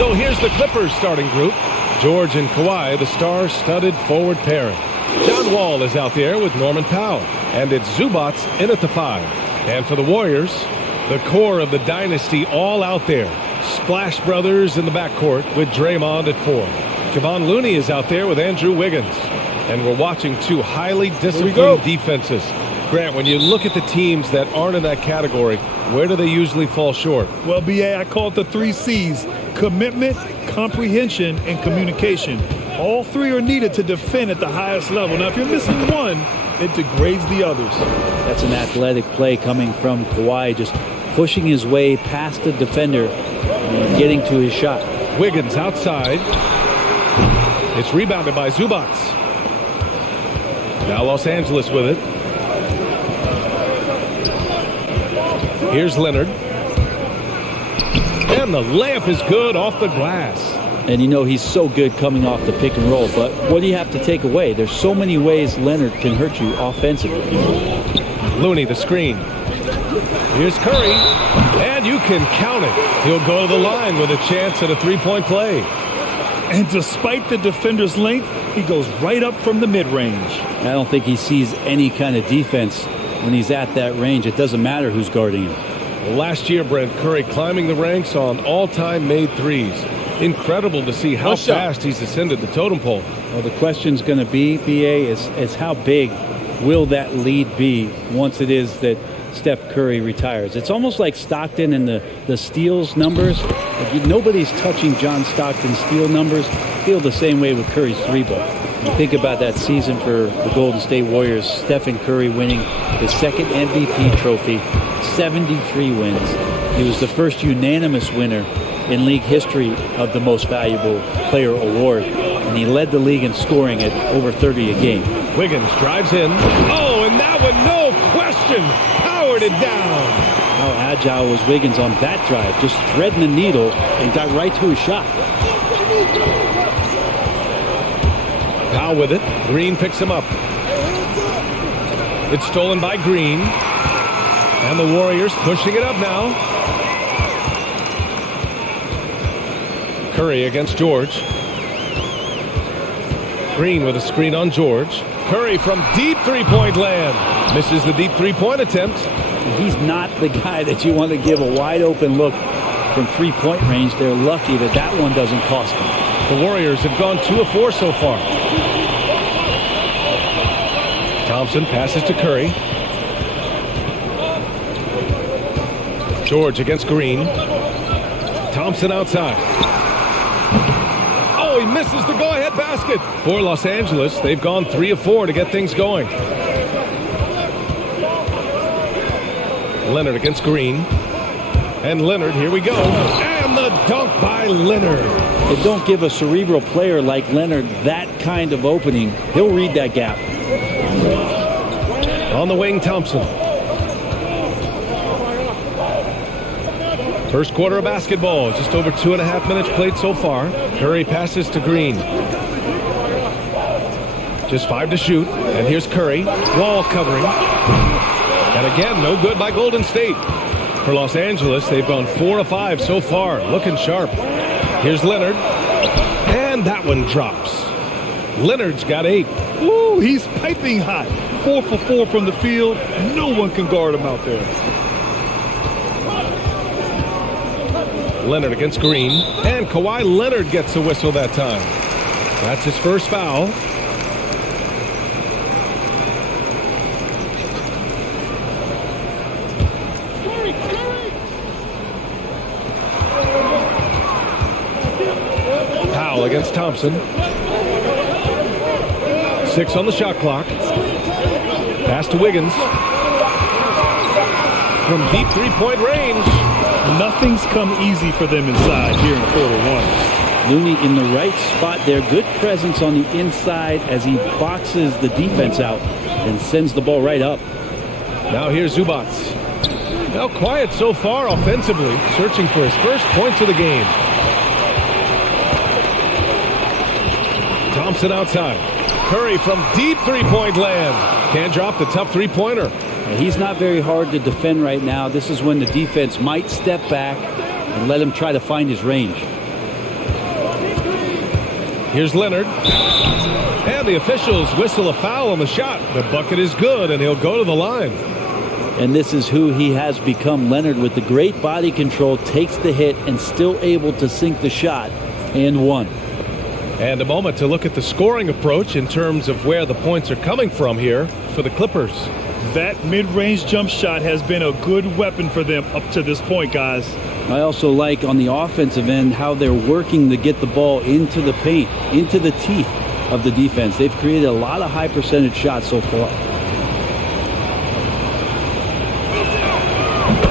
So here's the Clippers starting group. George and Kawhi, the star-studded forward pairing. John Wall is out there with Norman Powell. And it's Zubac in at the 5. And for the Warriors, the core of the dynasty all out there. Splash Brothers in the backcourt with Draymond at 4. Kevon Looney is out there with Andrew Wiggins. And we're watching two highly disciplined defenses. Grant, when you look at the teams that aren't in that category, where do they usually fall short? Well, BA, I call it the 3 C's. Commitment, comprehension, and communication. All 3 are needed to defend at the highest level. Now, if you're missing one, it degrades the others. That's an athletic play coming from Kawhi, just pushing his way past the defender and getting to his shot. Wiggins outside. It's rebounded by Zubac. Now Los Angeles with it. Here's Leonard. And the layup is good off the glass. And you know he's so good coming off the pick and roll. But what do you have to take away? There's so many ways Leonard can hurt you offensively. Looney the screen. Here's Curry. And you can count it. He'll go to the line with a chance at a 3-point play. And despite the defender's length, he goes right up from the mid-range. I don't think he sees any kind of defense when he's at that range. It doesn't matter who's guarding him. Well, last year, Brent, Curry climbing the ranks on all-time made threes. Incredible to see how fast he's ascended the totem pole. Well, the question's going to be, BA, is how big will that lead be once it is that Steph Curry retires? It's almost like Stockton and the steals numbers. Nobody's touching John Stockton's steal numbers. I feel the same way with Curry's 3-ball. You think about that season for the Golden State Warriors, Stephen Curry winning his second MVP trophy, 73 wins. He was the first unanimous winner in league history of the most valuable player award, and he led the league in scoring at over 30 a game. Wiggins drives in. Oh, and that one, no question, powered it down. How agile was Wiggins on that drive, just threading the needle and got right to his shot. Powell with it. Green picks him up. It's stolen by Green. And the Warriors pushing it up now. Curry against George. Green with a screen on George. Curry from deep three-point land. Misses the deep three-point attempt. He's not the guy that you want to give a wide-open look from three-point range. They're lucky that that one doesn't cost them. The Warriors have gone 2 of 4 so far. Thompson passes to Curry. George against Green. Thompson outside. Oh, he misses the go-ahead basket. For Los Angeles, they've gone 3 of 4 to get things going. Leonard against Green. And Leonard, here we go. And the dunk by Leonard. They don't give a cerebral player like Leonard that kind of opening. He'll read that gap. On the wing, Thompson. First quarter of basketball. Just over 2.5 minutes played so far. Curry passes to Green. Just 5 to shoot. And here's Curry. Wall covering. And again, no good by Golden State. For Los Angeles, they've gone 4 of 5 so far. Looking sharp. Here's Leonard. And that one drops. Leonard's got 8. Ooh, he's piping hot. 4 for 4 from the field. No one can guard him out there. Leonard against Green. And Kawhi Leonard gets a whistle that time. That's his first foul. Powell against Thompson. 6 on the shot clock. Pass to Wiggins. From deep three-point range. Nothing's come easy for them inside here in quarter 1. Looney in the right spot there. Good presence on the inside as he boxes the defense out and sends the ball right up. Now here's Zubac. Now quiet so far offensively, searching for his first points of the game. Thompson outside. Curry from deep three-point land. Can't drop the tough three-pointer. He's not very hard to defend right now. This is when the defense might step back and let him try to find his range. Here's Leonard. And the officials whistle a foul on the shot. The bucket is good, and he'll go to the line. And this is who he has become. Leonard, with the great body control, takes the hit and still able to sink the shot. And one. And a moment to look at the scoring approach in terms of where the points are coming from here for the Clippers. That mid-range jump shot has been a good weapon for them up to this point, guys. I also like on the offensive end how they're working to get the ball into the paint, into the teeth of the defense. They've created a lot of high percentage shots so far.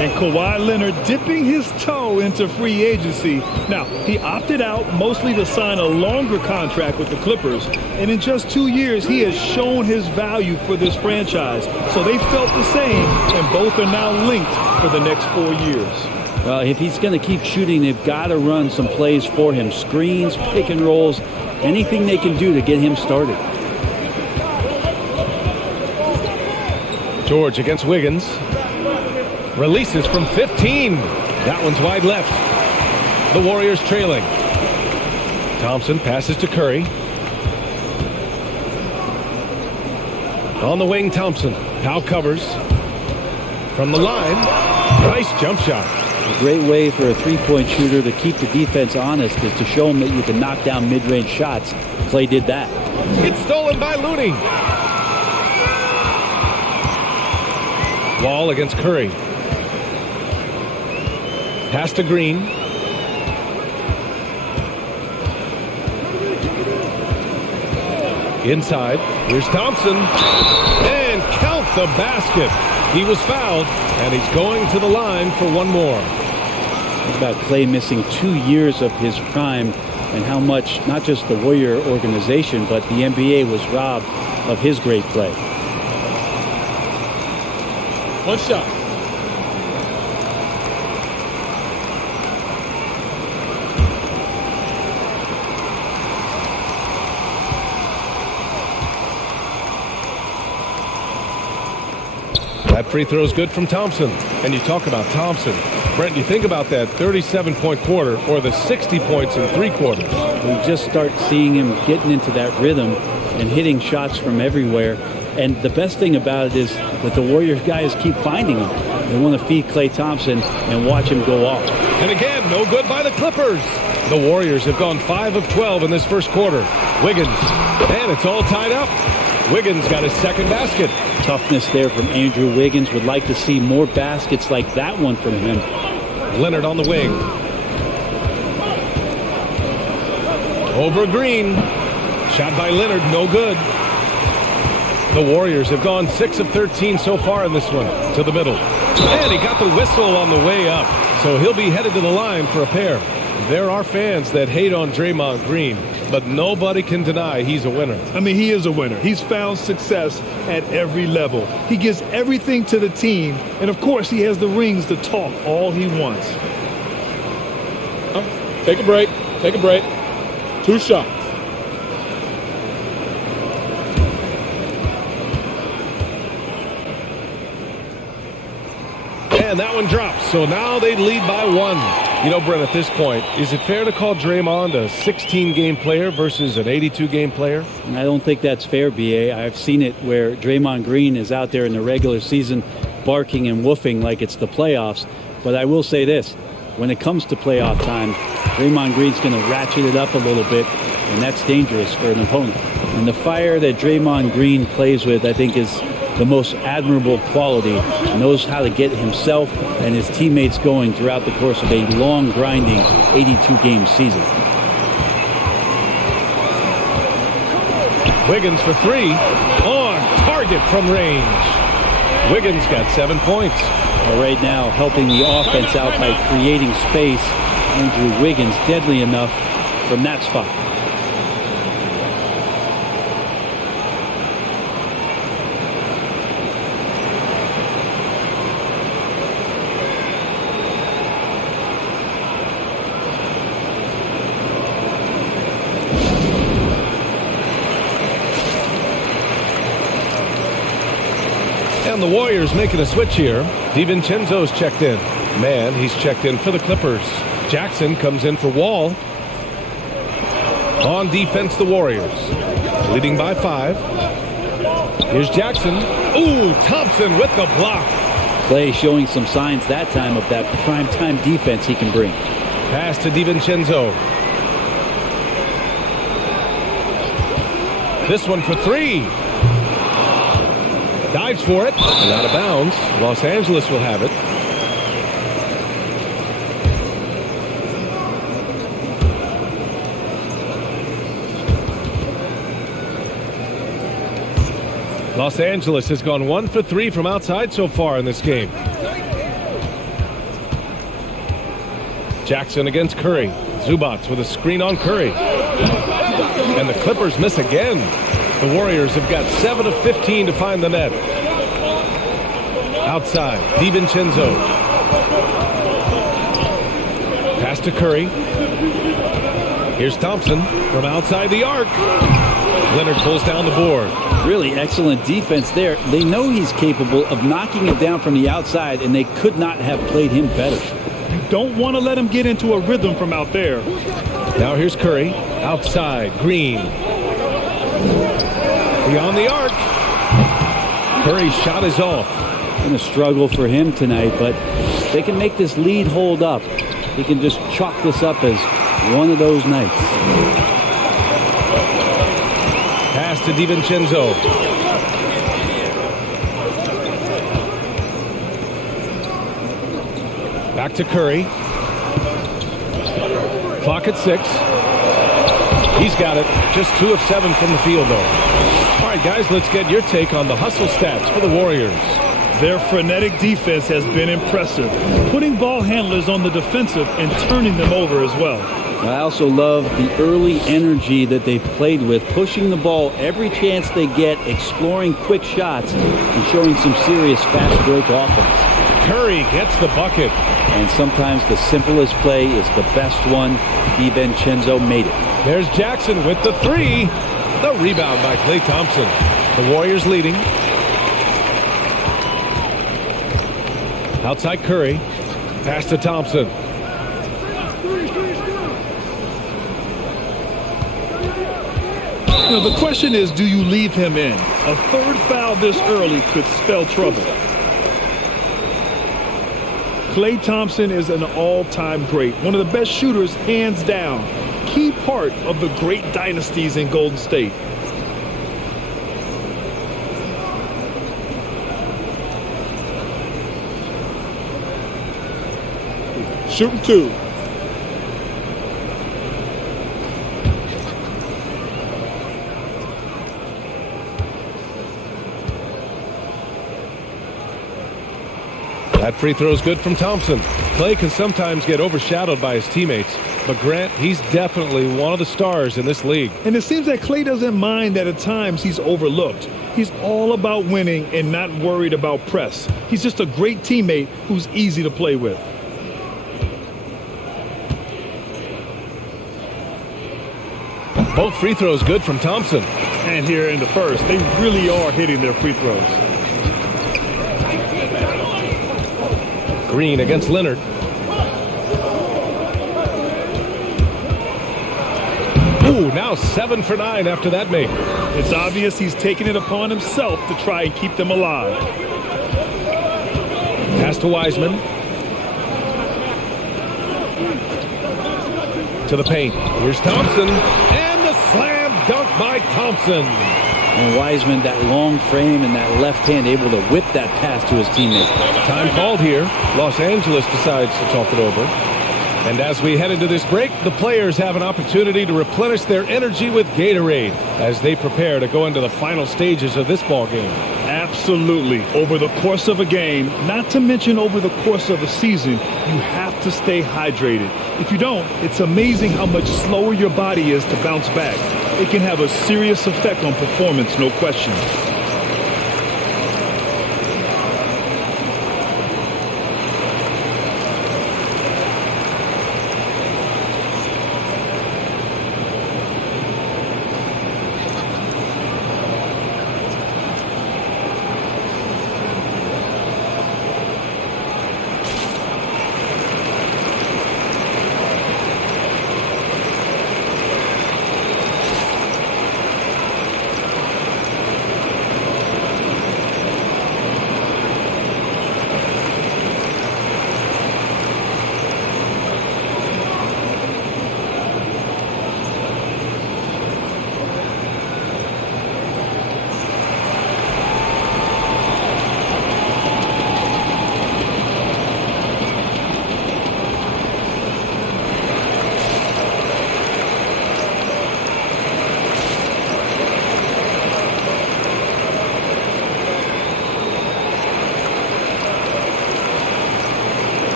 And Kawhi Leonard dipping his toe into free agency. Now, he opted out mostly to sign a longer contract with the Clippers. And in just 2 years, he has shown his value for this franchise. So they felt the same, and both are now linked for the next 4 years. Well, if he's going to keep shooting, they've got to run some plays for him. Screens, pick and rolls, anything they can do to get him started. George against Wiggins. Releases from 15. That one's wide left. The Warriors trailing. Thompson passes to Curry. On the wing, Thompson. Powell covers. From the line. Nice jump shot. A great way for a three-point shooter to keep the defense honest is to show them that you can knock down mid-range shots. Clay did that. It's stolen by Looney. Wall against Curry. Pass to Green. Inside. Here's Thompson. And count the basket. He was fouled, and he's going to the line for one more. Think about Clay missing 2 years of his prime and how much not just the Warrior organization, but the NBA was robbed of his great play. One shot. That free throw is good from Thompson. And you talk about Thompson. Brent, you think about that 37-point quarter or the 60 points in 3 quarters. We just start seeing him getting into that rhythm and hitting shots from everywhere. And the best thing about it is that the Warriors guys keep finding him. They want to feed Klay Thompson and watch him go off. And again, no good by the Clippers. The Warriors have gone 5 of 12 in this first quarter. Wiggins. And it's all tied up. Wiggins got his second basket. Toughness there from Andrew Wiggins. Would like to see more baskets like that one from him. Leonard on the wing. Over Green. Shot by Leonard, no good. The Warriors have gone 6 of 13 so far in this one. To the middle. And he got the whistle on the way up. So he'll be headed to the line for a pair. There are fans that hate on Draymond Green, but nobody can deny he's a winner. I mean, he is a winner. He's found success at every level. He gives everything to the team, and of course, he has the rings to talk all he wants. Take a break. Take a break. 2 shots. And that one drops. So now they lead by 1. You know, Brent, at this point, is it fair to call Draymond a 16-game player versus an 82-game player? I don't think that's fair, B.A. I've seen it where Draymond Green is out there in the regular season barking and woofing like it's the playoffs. But I will say this. When it comes to playoff time, Draymond Green's going to ratchet it up a little bit, and that's dangerous for an opponent. And the fire that Draymond Green plays with, I think, is the most admirable quality. Knows how to get himself and his teammates going throughout the course of a long, grinding 82-game season. Wiggins for 3. On target from range. Wiggins got 7 points. Well, right now, helping the offense out by creating space. Andrew Wiggins, deadly enough from that spot. And the Warriors making a switch here. DiVincenzo's checked in. Man, he's checked in for the Clippers. Jackson comes in for Wall. On defense, the Warriors. Leading by 5. Here's Jackson. Ooh, Thompson with the block. Clay showing some signs that time of that primetime defense he can bring. Pass to DiVincenzo. This one for 3. Dives for it. And out of bounds. Los Angeles will have it. Los Angeles has gone 1 for 3 from outside so far in this game. Jackson against Curry. Zubac with a screen on Curry. And the Clippers miss again. The Warriors have got 7 of 15 to find the net. Outside, DiVincenzo. Pass to Curry. Here's Thompson from outside the arc. Leonard pulls down the board. Really excellent defense there. They know he's capable of knocking it down from the outside, and they could not have played him better. You don't want to let him get into a rhythm from out there. Now here's Curry. Outside, Green. Beyond the arc. Curry's shot is off. Been a struggle for him tonight, but they can make this lead hold up. He can just chalk this up as one of those nights. Pass to DiVincenzo. Back to Curry. Clock at 6. He's got it. Just 2 of 7 from the field, though. All right, guys, let's get your take on the hustle stats for the Warriors. Their frenetic defense has been impressive, putting ball handlers on the defensive and turning them over as well. I also love the early energy that they've played with, pushing the ball every chance they get, exploring quick shots, and showing some serious fast break offense. Curry gets the bucket. And sometimes the simplest play is the best one. DiVincenzo made it. There's Jackson with the 3. The rebound by Klay Thompson. The Warriors leading. Outside Curry. Pass to Thompson. Now, the question is, do you leave him in? A third foul this early could spell trouble. Klay Thompson is an all-time great, one of the best shooters, hands down. Key part of the great dynasties in Golden State. Shooting 2. That free throw is good from Thompson. Klay can sometimes get overshadowed by his teammates, but Grant, he's definitely one of the stars in this league. And it seems that Klay doesn't mind that at times he's overlooked. He's all about winning and not worried about press. He's just a great teammate who's easy to play with. Both free throws good from Thompson. And here in the first, they really are hitting their free throws. Green against Leonard. Ooh, now 7 for 9 after that make. It's obvious he's taking it upon himself to try and keep them alive. Pass to Wiseman. To the paint. Here's Thompson. And the slam dunk by Thompson. And Wiseman, that long frame and that left hand, able to whip that pass to his teammate. Time called here. Los Angeles decides to talk it over. And as we head into this break, the players have an opportunity to replenish their energy with Gatorade as they prepare to go into the final stages of this ball game. Absolutely. Over the course of a game, not to mention over the course of a season, you have to stay hydrated. If you don't, it's amazing how much slower your body is to bounce back. It can have a serious effect on performance, no question.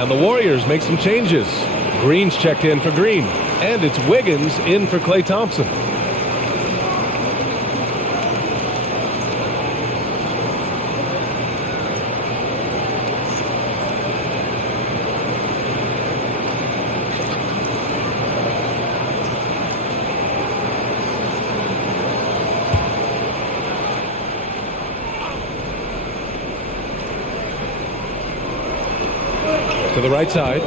And the Warriors make some changes. Green's checked in for Green. And it's Wiggins in for Klay Thompson. To the right side.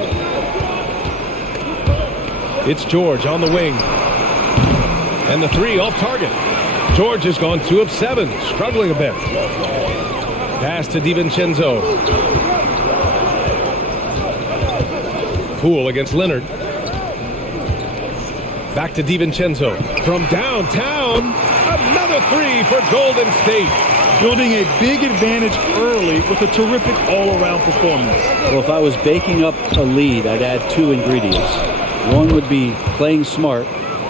It's George on the wing. And the three off target. George has gone 2 of 7, struggling a bit. Pass to DiVincenzo. Poole against Leonard. Back to DiVincenzo. From downtown, another 3 for Golden State. Building a big advantage early with a terrific all-around performance. Well, if I was baking up a lead, I'd add 2 ingredients. One would be playing smart.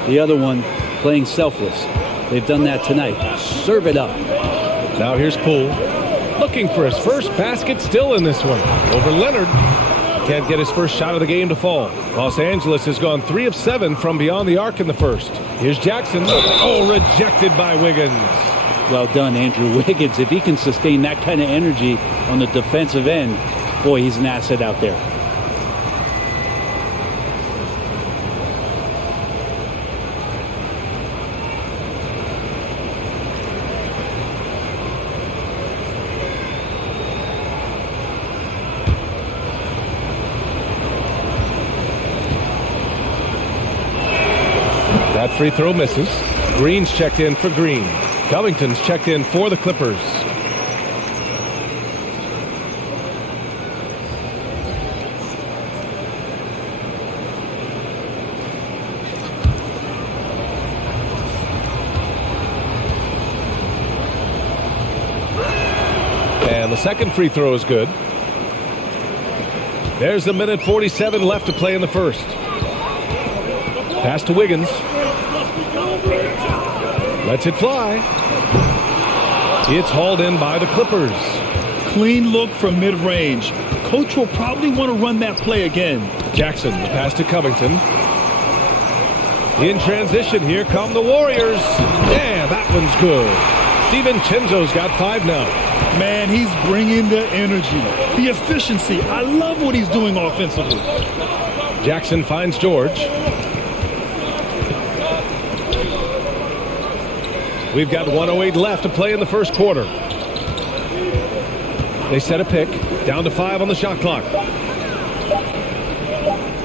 The other one, playing selfless. They've done that tonight. Serve it up. Now here's Poole. Looking for his first basket still in this one. Over Leonard. Can't get his first shot of the game to fall. Los Angeles has gone 3 of 7 from beyond the arc in the first. Here's Jackson. Oh, rejected by Wiggins. Well done, Andrew Wiggins. If he can sustain that kind of energy on the defensive end, boy, he's an asset out there. That free throw misses. Green's checked in for Green. Covington's checked in for the Clippers. And the second free throw is good. There's a minute 47 left to play in the first. Pass to Wiggins. Lets it fly. It's hauled in by the Clippers. Clean look from mid-range. Coach will probably want to run that play again. Jackson, the pass to Covington. In transition, here come the Warriors. Yeah, that one's good. DiVincenzo's got 5 now. Man, he's bringing the energy, the efficiency. I love what he's doing offensively. Jackson finds George. We've got 1:08 left to play in the first quarter. They set a pick. Down to 5 on the shot clock.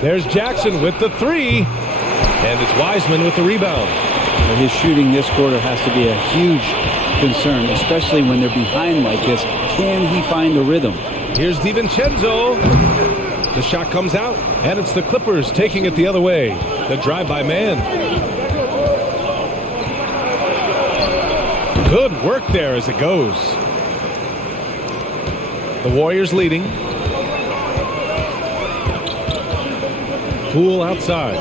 There's Jackson with the 3. And it's Wiseman with the rebound. Well, his shooting this quarter has to be a huge concern, especially when they're behind like this. Can he find the rhythm? Here's DiVincenzo. The shot comes out, and it's the Clippers taking it the other way. The drive-by man. Good work there as it goes. The Warriors leading. Poole outside.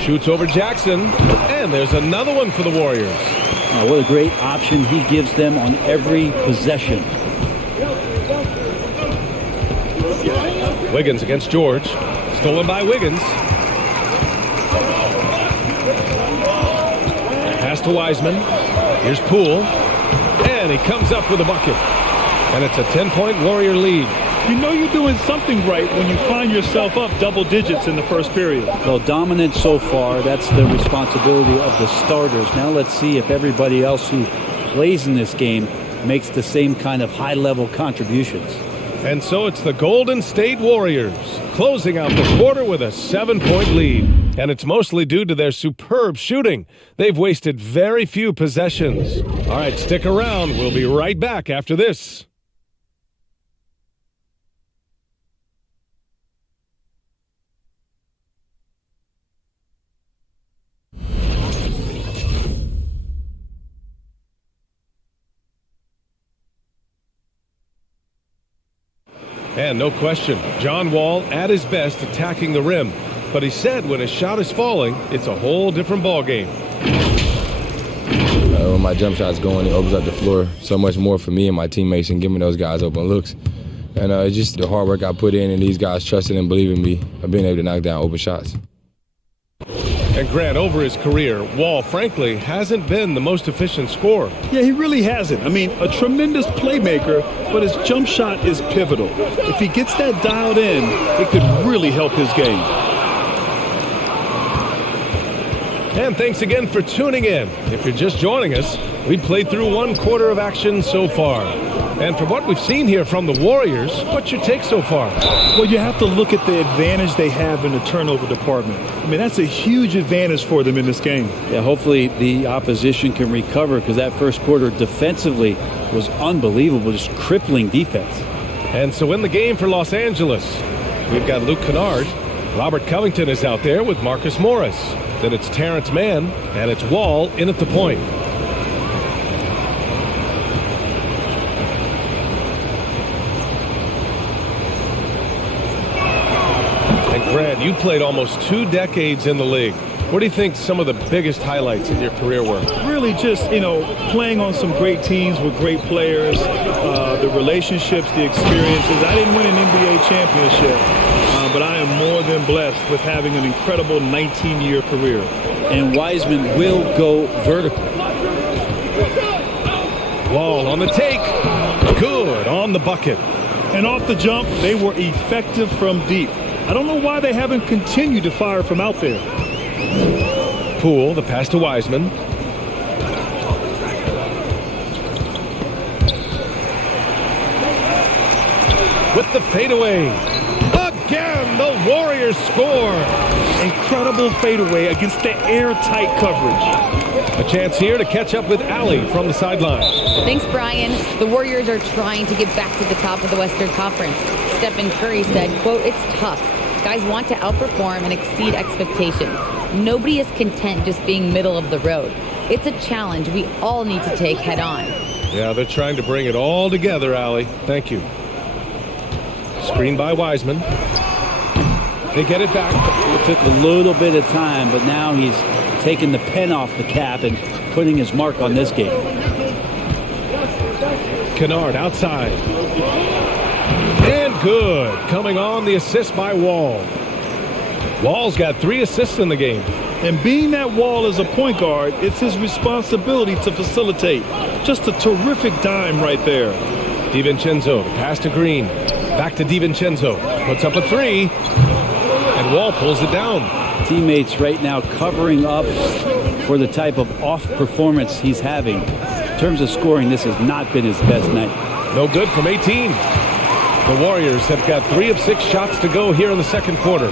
Shoots over Jackson. And there's another one for the Warriors. What a great option he gives them on every possession. Wiggins against George. Stolen by Wiggins. Pass to Wiseman. Here's Poole. And he comes up with a bucket. And it's a 10-point Warrior lead. You know you're doing something right when you find yourself up double digits in the first period. Well, dominant so far. That's the responsibility of the starters. Now let's see if everybody else who plays in this game makes the same kind of high-level contributions. And so it's the Golden State Warriors closing out the quarter with a 7-point lead. And it's mostly due to their superb shooting. They've wasted very few possessions. All right, stick around. We'll be right back after this. And no question, John Wall at his best attacking the rim. But he said when his shot is falling, it's a whole different ballgame. my jump shot's going. It opens up the floor so much more for me and my teammates and giving those guys open looks. And it's just the hard work I put in and these guys trusting and believing me of being able to knock down open shots. And Grant, over his career, Wall, frankly, hasn't been the most efficient scorer. Yeah, he really hasn't. I mean, a tremendous playmaker, but his jump shot is pivotal. If he gets that dialed in, it could really help his game. And thanks again for tuning in. If you're just joining us, we played through 1 quarter of action so far. And from what we've seen here from the Warriors, what's your take so far? Well, you have to look at the advantage they have in the turnover department. I mean, that's a huge advantage for them in this game. Yeah, hopefully the opposition can recover because that first quarter defensively was unbelievable, just crippling defense. And so in the game for Los Angeles, we've got Luke Kennard. Robert Covington is out there with Marcus Morris. Then it's Terrence Mann, and it's Wall in at the point. And Grant, you played almost 2 decades in the league. What do you think some of the biggest highlights in your career were? Really just, playing on some great teams with great players, the relationships, the experiences. I didn't win an NBA championship, but I am more than blessed with having an incredible 19-year career. And Wiseman will go vertical. Wall on the take. Good on the bucket. And off the jump, they were effective from deep. I don't know why they haven't continued to fire from out there. Poole, the pass to Wiseman. With the fadeaway. Again, the Warriors score. Incredible fadeaway against the airtight coverage. A chance here to catch up with Allie from the sideline. Thanks, Brian. The Warriors are trying to get back to the top of the Western Conference. Stephen Curry said, quote, "It's tough. Guys want to outperform and exceed expectations. Nobody is content just being middle of the road. It's a challenge we all need to take head on." Yeah, they're trying to bring it all together, Allie. Thank you. Screen by Wiseman. They get it back. It took a little bit of time, but now he's taking the pen off the cap and putting his mark on this game. Kennard outside. And good. Coming on, the assist by Wall. Wall's got 3 assists in the game. And being that Wall is a point guard, it's his responsibility to facilitate. Just a terrific dime right there. DiVincenzo, the pass to Green. Back to DiVincenzo. Puts up a 3. And Wall pulls it down. Teammates right now covering up for the type of off performance he's having. In terms of scoring, this has not been his best night. No good from 18. The Warriors have got 3 of 6 shots to go here in the second quarter.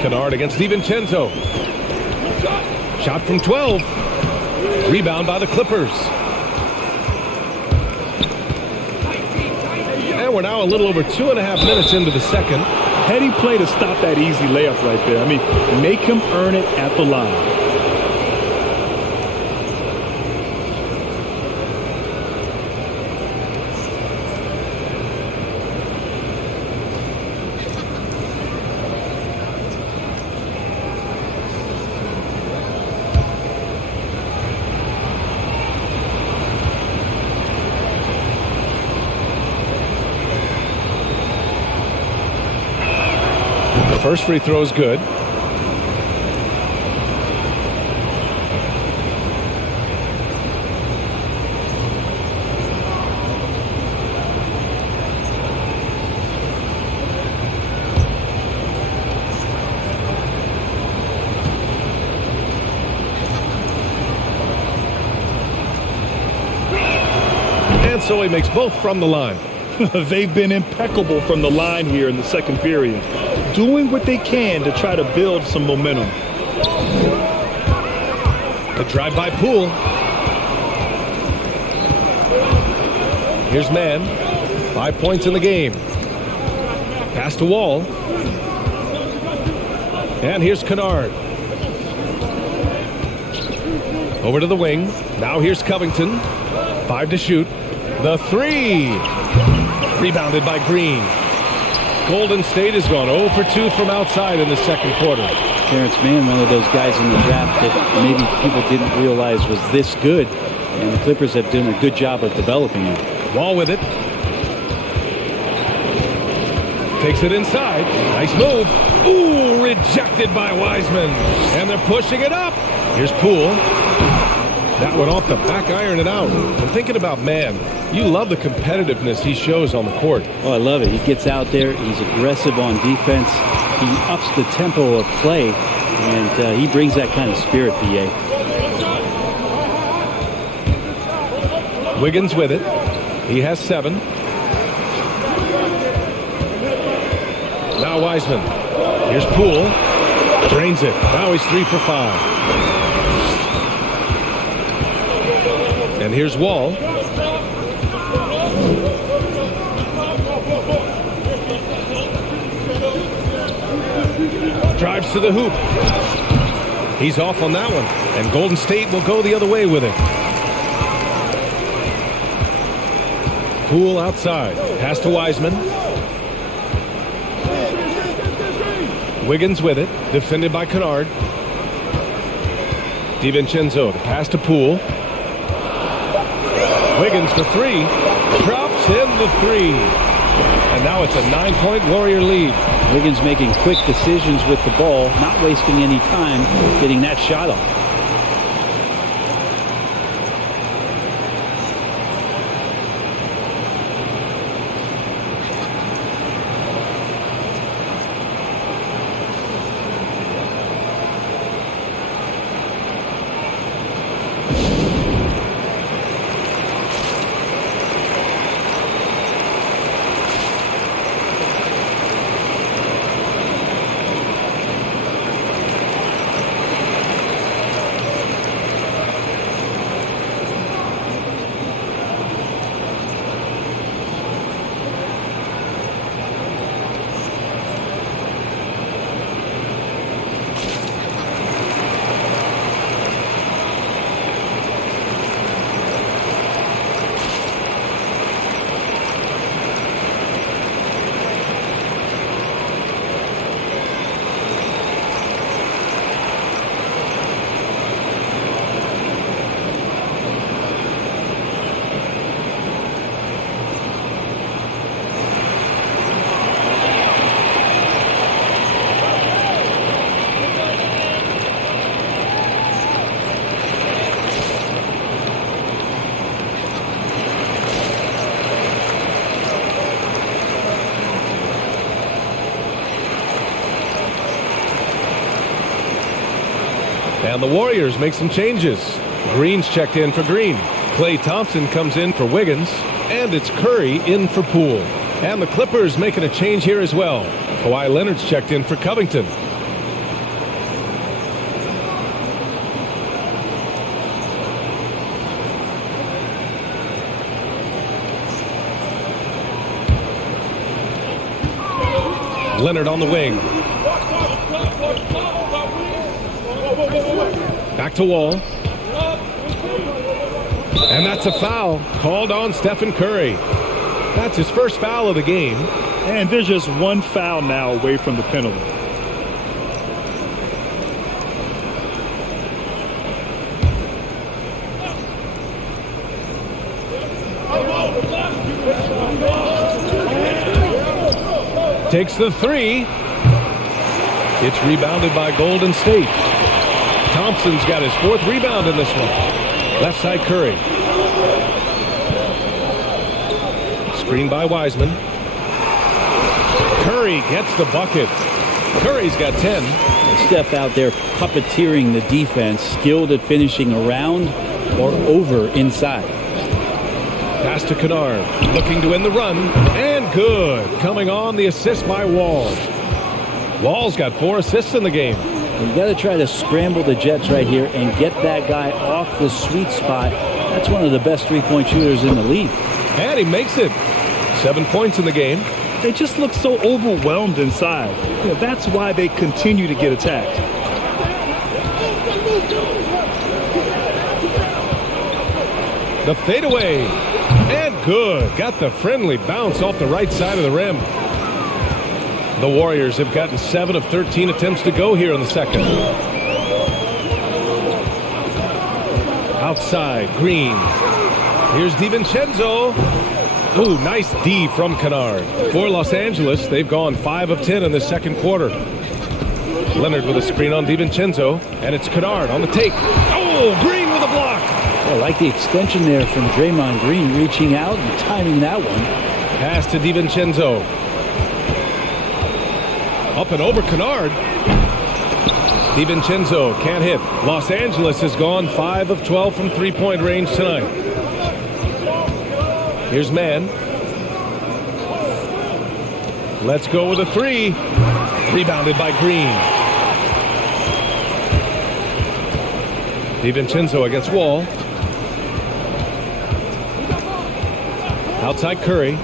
Kennard against DiVincenzo. Shot from 12. Rebound by the Clippers. And we're now a little over 2.5 minutes into the second. Heady play to stop that easy layup right there. I mean, make him earn it at the line. First free throw is good. And so he makes both from the line. They've been impeccable from the line here in the second period, doing what they can to try to build some momentum. The drive by Poole. Here's Mann. 5 points in the game. Pass to Wall. And here's Kennard. Over to the wing. Now here's Covington. 5 to shoot. The 3. Rebounded by Green. Golden State has gone 0 for 2 from outside in the second quarter. Terrence Mann, one of those guys in the draft that maybe people didn't realize was this good, and the Clippers have done a good job of developing him. Wall with it. Takes it inside. Nice move. Ooh, rejected by Wiseman. And they're pushing it up. Here's Poole. That one off the back iron and out. I'm thinking about Mann. You love the competitiveness he shows on the court. Oh, I love it. He gets out there. He's aggressive on defense. He ups the tempo of play, and he brings that kind of spirit, B.A. Wiggins with it. He has 7. Now Wiseman. Here's Poole. Drains it. Now he's 3 for 5. And here's Wall. Drives to the hoop. He's off on that one. And Golden State will go the other way with it. Poole outside. Pass to Wiseman. Wiggins with it. Defended by Kennard. DiVincenzo. The pass to Poole. Wiggins for 3. Drops in the 3. And now it's a 9-point Warrior lead. Wiggins making quick decisions with the ball, not wasting any time getting that shot off. And the Warriors make some changes. Green's checked in for Green. Klay Thompson comes in for Wiggins. And it's Curry in for Poole. And the Clippers making a change here as well. Kawhi Leonard's checked in for Covington. Leonard on the wing. Back to Wall. And that's a foul called on Stephen Curry. That's his first foul of the game. And there's just one foul now away from the penalty. Takes the 3. It's rebounded by Golden State. Thompson's got his 4th rebound in this one. Left side Curry. Screen by Wiseman. Curry gets the bucket. Curry's got 10. Steph out there puppeteering the defense, skilled at finishing around or over inside. Pass to Kennard. Looking to win the run. And good. Coming on the assist by Wall. Wall's got 4 assists in the game. You got to try to scramble the Jets right here and get that guy off the sweet spot. That's one of the best three-point shooters in the league. And he makes it. 7 points in the game. They just look so overwhelmed inside. You know, that's why they continue to get attacked. The fadeaway. And good. Got the friendly bounce off the right side of the rim. The Warriors have gotten 7 of 13 attempts to go here in the second. Outside, Green. Here's DiVincenzo. Ooh, nice D from Kennard. For Los Angeles, they've gone 5 of 10 in the second quarter. Leonard with a screen on DiVincenzo, and it's Kennard on the take. Oh, Green with a block. I like the extension there from Draymond Green, reaching out and timing that one. Pass to DiVincenzo. Up and over Kennard. DiVincenzo can't hit. Los Angeles has gone 5 of 12 from three-point range tonight. Here's Mann. Let's go with a 3. Rebounded by Green. DiVincenzo against Wall. Outside Curry.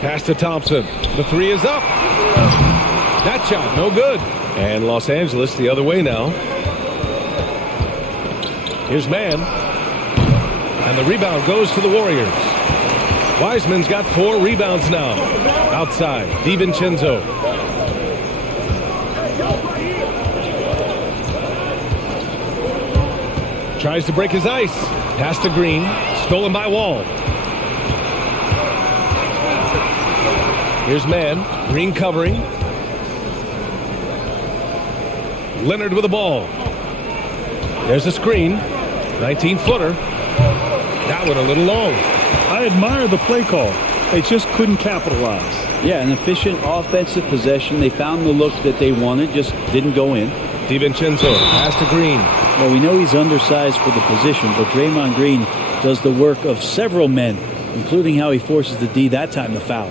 Pass to Thompson. The 3 is up. That shot, no good. And Los Angeles the other way now. Here's Mann. And the rebound goes to the Warriors. Wiseman's got 4 rebounds now. Outside, DiVincenzo. Tries to break his ice. Pass to Green. Stolen by Wall. Here's Mann. Green covering. Leonard with the ball. There's a screen. 19-footer. That one a little long. I admire the play call. They just couldn't capitalize. Yeah, an efficient offensive possession. They found the look that they wanted, just didn't go in. DiVincenzo. Pass to Green. Well, we know he's undersized for the position, but Draymond Green does the work of several men, including how he forces the D that time to foul.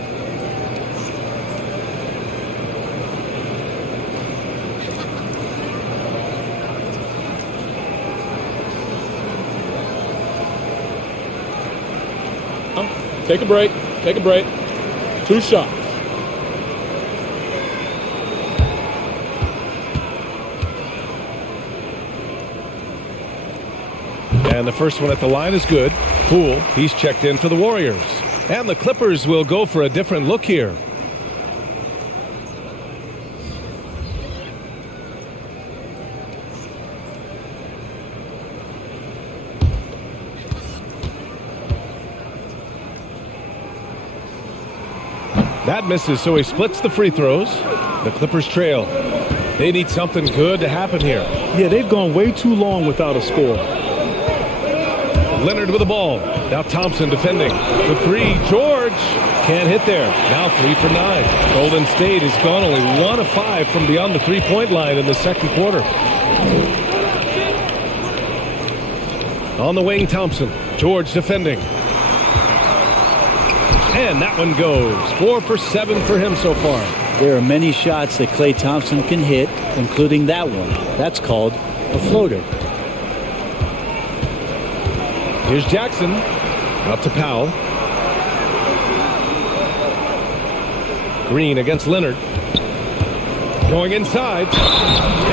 Take a break. Take a break. 2 shots. And the first one at the line is good. Poole, he's checked in for the Warriors. And the Clippers will go for a different look here. That misses, so he splits the free throws. The Clippers trail. They need something good to happen here. Yeah, they've gone way too long without a score. Leonard with the ball. Now Thompson defending. For 3, George can't hit there. Now 3 for 9. Golden State has gone only 1 of 5 from beyond the three-point line in the second quarter. On the wing, Thompson. George defending. And that one goes. 4 for 7 for him so far. There are many shots that Klay Thompson can hit, including that one. That's called a floater. Here's Jackson. Out to Powell. Green against Leonard. Going inside.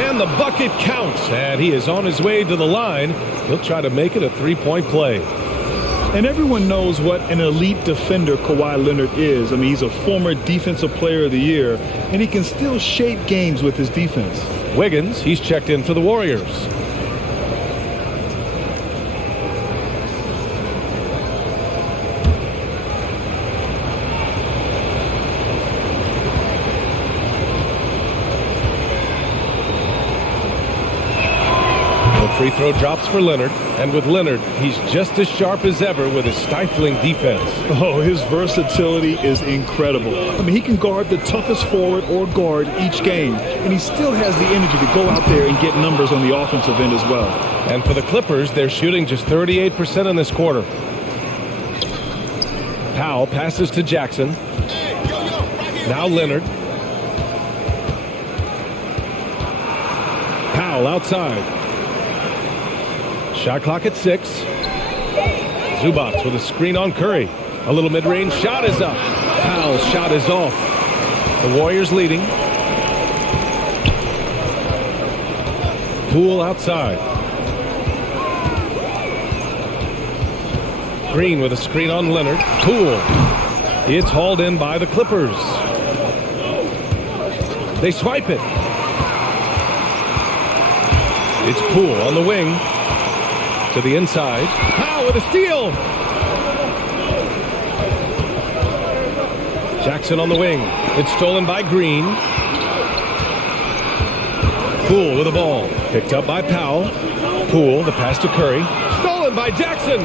And the bucket counts. And he is on his way to the line. He'll try to make it a 3-point play. And everyone knows what an elite defender Kawhi Leonard is. I mean, he's a former Defensive Player of the Year, and he can still shape games with his defense. Wiggins, he's checked in for the Warriors. Free throw drops for Leonard, and with Leonard, he's just as sharp as ever with his stifling defense. Oh, his versatility is incredible. I mean, he can guard the toughest forward or guard each game, and he still has the energy to go out there and get numbers on the offensive end as well. And for the Clippers, they're shooting just 38% in this quarter. Powell passes to Jackson. Now Leonard. Powell outside. Shot clock at 6. Zubac with a screen on Curry. A little mid-range shot is up. Powell's shot is off. The Warriors leading. Poole outside. Green with a screen on Leonard. Poole. It's hauled in by the Clippers. They swipe it. It's Poole on the wing. To the inside. Powell with a steal. Jackson on the wing. It's stolen by Green. Poole with the ball. Picked up by Powell. Poole, the pass to Curry. Stolen by Jackson.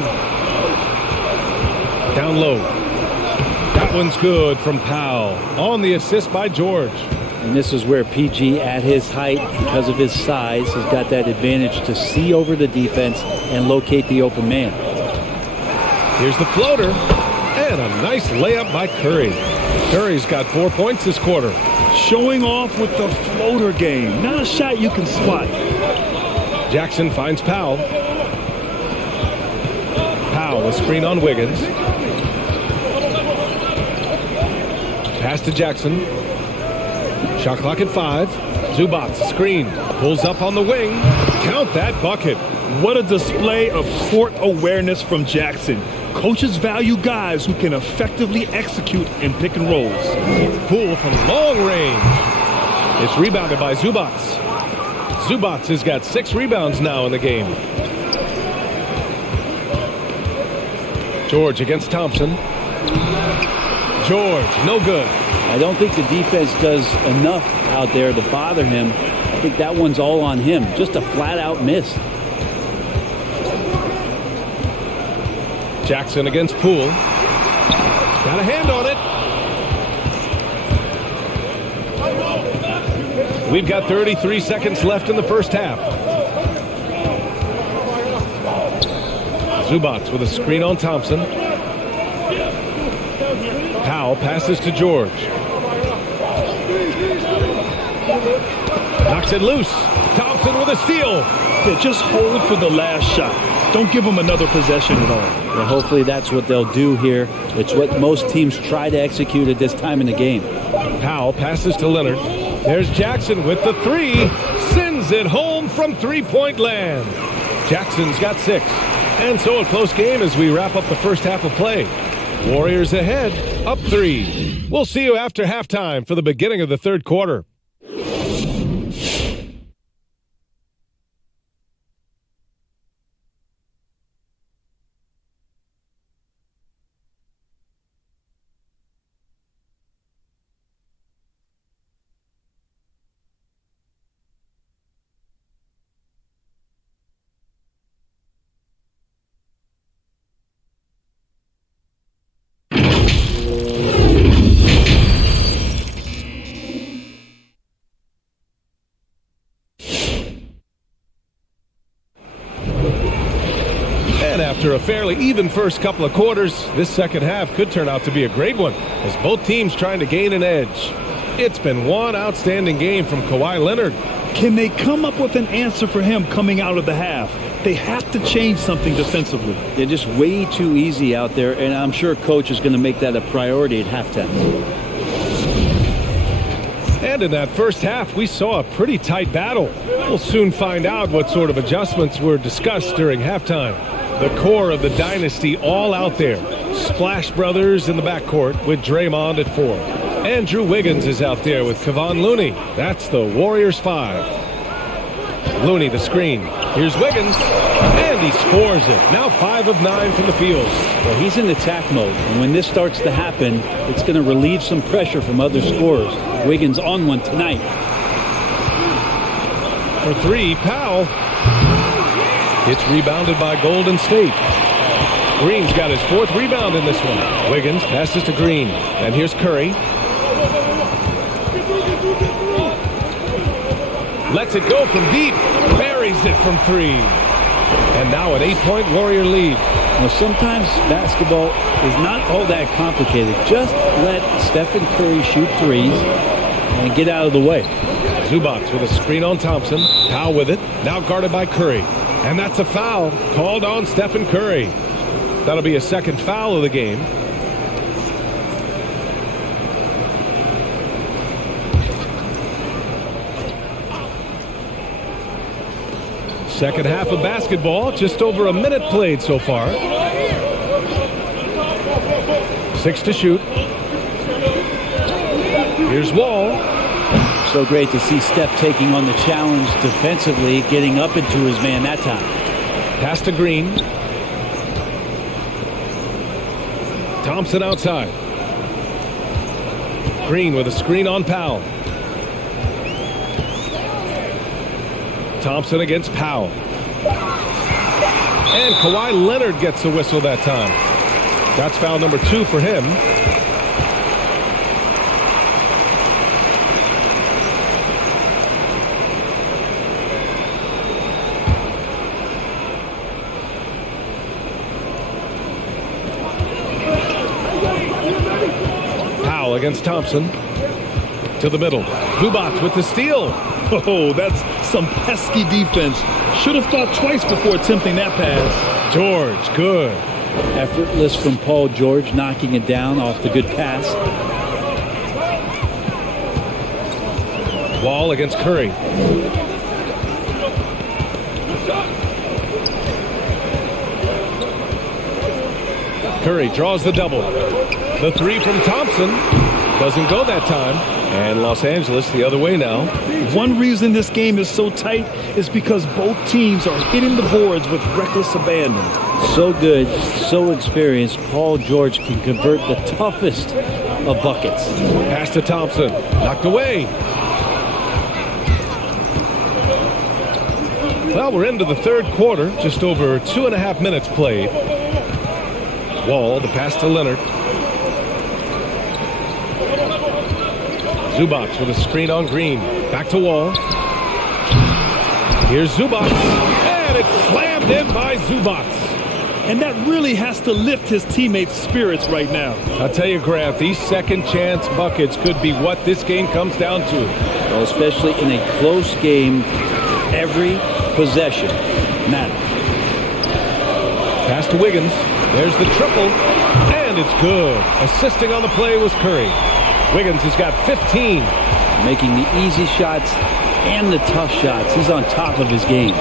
Down low. That one's good from Powell. On the assist by George. And this is where PG, at his height, because of his size, has got that advantage to see over the defense and locate the open man. Here's the floater. And a nice layup by Curry. Curry's got 4 points this quarter. Showing off with the floater game. Not a shot you can spot. Jackson finds Powell. Powell, a screen on Wiggins. Pass to Jackson. Shot clock at 5. Zubac, screen. Pulls up on the wing. Count that bucket. What a display of court awareness from Jackson. Coaches value guys who can effectively execute in pick and rolls. Poole from long range. It's rebounded by Zubac. Zubac has got 6 rebounds now in the game. George against Thompson. George, no good. I don't think the defense does enough out there to bother him. I think that one's all on him. Just a flat-out miss. Jackson against Poole. Got a hand on it. We've got 33 seconds left in the first half. Zubac with a screen on Thompson. Powell passes to George. Knocks it loose. Thompson with a steal. Yeah, just hold for the last shot. Don't give them another possession at all. Yeah, hopefully that's what they'll do here. It's what most teams try to execute at this time in the game. Powell passes to Leonard. There's Jackson with the 3. Sends it home from three-point land. Jackson's got 6. And so a close game as we wrap up the first half of play. Warriors ahead, up 3. We'll see you after halftime for the beginning of the third quarter. After a fairly even first couple of quarters, this second half could turn out to be a great one as both teams trying to gain an edge. It's been one outstanding game from Kawhi Leonard. Can they come up with an answer for him coming out of the half? They have to change something defensively. They're just way too easy out there, and I'm sure Coach is going to make that a priority at halftime. And in that first half, we saw a pretty tight battle. We'll soon find out what sort of adjustments were discussed during halftime. The core of the dynasty all out there. Splash Brothers in the backcourt with Draymond at 4. Andrew Wiggins is out there with Kevon Looney. That's the Warriors 5. Looney the screen. Here's Wiggins. And he scores it. Now 5 of 9 from the field. Well, he's in attack mode. And when this starts to happen, it's going to relieve some pressure from other scorers. Wiggins on one tonight. For 3, Powell. It's rebounded by Golden State. Green's got his 4th rebound in this one. Wiggins passes to Green. And here's Curry. Lets it go from deep. Buries it from 3. And now an 8-point Warrior lead. Well, sometimes basketball is not all that complicated. Just let Stephen Curry shoot threes and get out of the way. Zubac with a screen on Thompson. Powell with it. Now guarded by Curry. And that's a foul called on Stephen Curry. That'll be a second foul of the game. Second half of basketball, just over a minute played so far. 6 to shoot. Here's Wall. So great to see Steph taking on the challenge defensively, getting up into his man that time. Pass to Green. Thompson outside. Green with a screen on Powell. Thompson against Powell. And Kawhi Leonard gets a whistle that time. That's foul number 2 for him. Powell against Thompson. To the middle. Zubac with the steal. Oh, that's some pesky defense. Should have thought twice before attempting that pass. George, good. Effortless from Paul George, knocking it down off the good pass. Wall against Curry. Curry draws the double. The 3 from Thompson doesn't go that time. And Los Angeles the other way now. One reason this game is so tight is because both teams are hitting the boards with reckless abandon. So good, so experienced, Paul George can convert the toughest of buckets. Pass to Thompson. Knocked away. Well, we're into the third quarter. Just over 2.5 minutes played. Wall, the pass to Leonard. Zubac with a screen on Green. Back to Wall. Here's Zubac. And it's slammed in by Zubac. And that really has to lift his teammates' spirits right now. I'll tell you, Grant, these second chance buckets could be what this game comes down to. Well, especially in a close game, every possession matters. Pass to Wiggins. There's the triple. And it's good. Assisting on the play was Curry. Wiggins has got 15. Making the easy shots and the tough shots. He's on top of his game.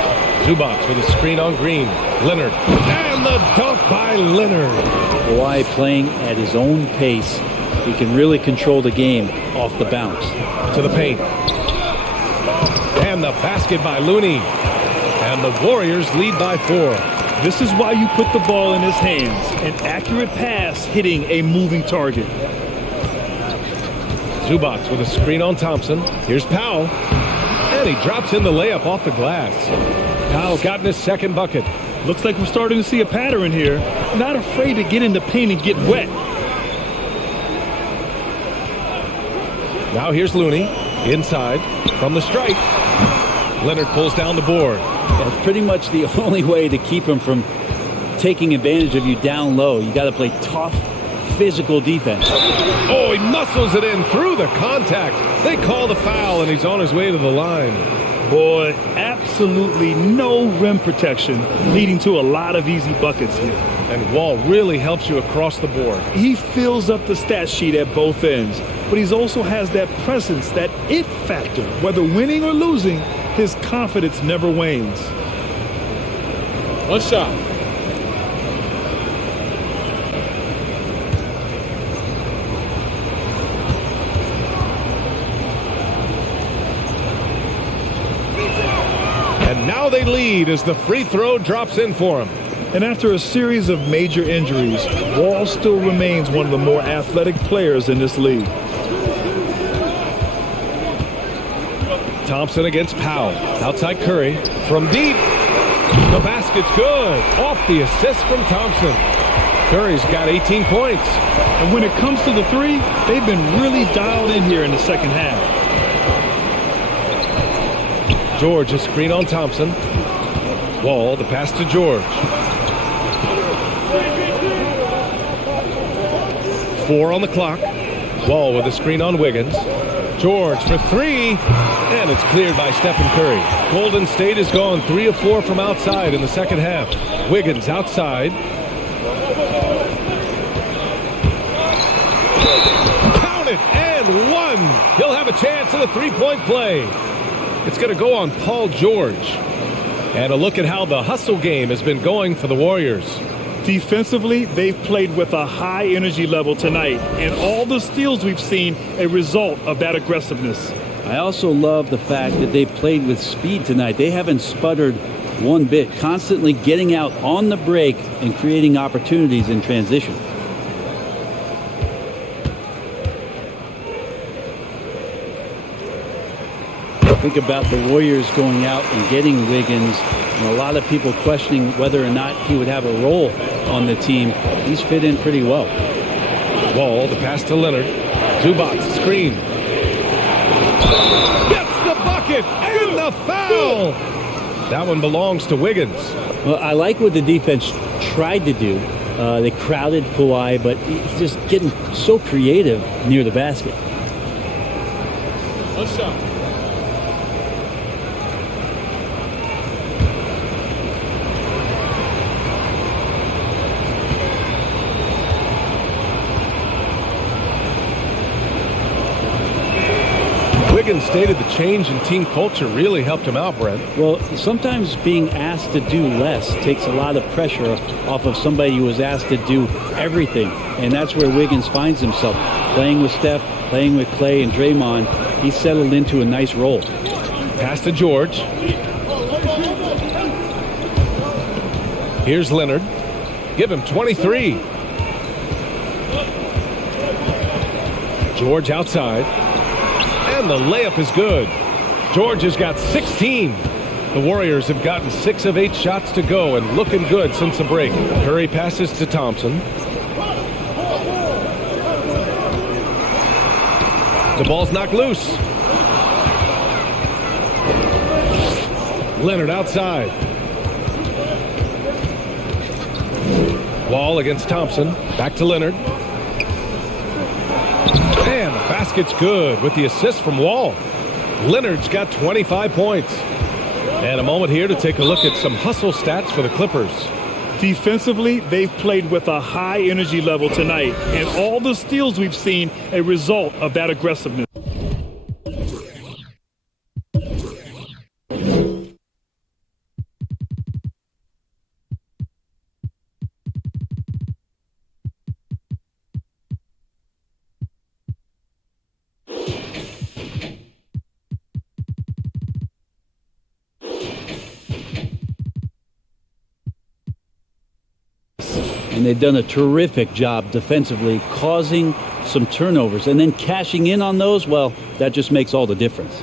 Zubac with a screen on Green. Leonard. And the dunk by Leonard. Kawhi playing at his own pace. He can really control the game off the bounce. To the paint. And the basket by Looney. And the Warriors lead by 4. This is why you put the ball in his hands. An accurate pass hitting a moving target. Zubac with a screen on Thompson. Here's Powell. And he drops in the layup off the glass. Powell got in his second bucket. Looks like we're starting to see a pattern here. Not afraid to get in the paint and get wet. Now here's Looney. Inside from the stripe. Leonard pulls down the board. That's pretty much the only way to keep him from taking advantage of you down low. You got to play tough, physical defense. Oh, he muscles it in through the contact. They call the foul, and he's on his way to the line. Boy, absolutely no rim protection, leading to a lot of easy buckets here. And Wall really helps you across the board. He fills up the stat sheet at both ends, but he also has that presence, that it factor. Whether winning or losing, his confidence never wanes. One shot. And now they lead as the free throw drops in for him. And after a series of major injuries, Wall still remains one of the more athletic players in this league. Thompson against Powell. Outside Curry. From deep. The basket's good. Off the assist from Thompson. Curry's got 18 points. And when it comes to the three, they've been really dialed in here in the second half. George, a screen on Thompson. Wall, the pass to George. 4 on the clock. Wall with a screen on Wiggins. George for 3. And it's cleared by Stephen Curry. Golden State has gone 3 of 4 from outside in the second half. Wiggins outside. Count it, and 1. He'll have a chance at a three-point play. It's going to go on Paul George. And a look at how the hustle game has been going for the Warriors. Defensively, they've played with a high energy level tonight, and all the steals we've seen a result of that aggressiveness. I also love the fact that they played with speed tonight. They haven't sputtered one bit, constantly getting out on the break and creating opportunities in transition. Think about the Warriors going out and getting Wiggins, and a lot of people questioning whether or not he would have a role on the team. He's fit in pretty well. Wall, the pass to Leonard. Zubac, screen. Gets the bucket and the foul. That one belongs to Wiggins. Well, I like what the defense tried to do. They crowded Kawhi, but he's just getting so creative near the basket. Let's shot. Wiggins stated the change in team culture really helped him out, Brent. Well, sometimes being asked to do less takes a lot of pressure off of somebody who was asked to do everything. And that's where Wiggins finds himself. Playing with Steph, playing with Clay and Draymond, he's settled into a nice role. Pass to George. Here's Leonard. Give him 23. George outside. And the layup is good. George has got 16. The Warriors have gotten 6 of 8 shots to go and looking good since the break. Curry passes to Thompson. The ball's knocked loose. Leonard outside. Wall against Thompson. Back to Leonard. And the basket's good with the assist from Wall. Leonard's got 25 points. And a moment here to take a look at some hustle stats for the Clippers. Defensively, they've played with a high energy level tonight, and all the steals we've seen a result of that aggressiveness. And they've done a terrific job defensively, causing some turnovers. And then cashing in on those, well, that just makes all the difference.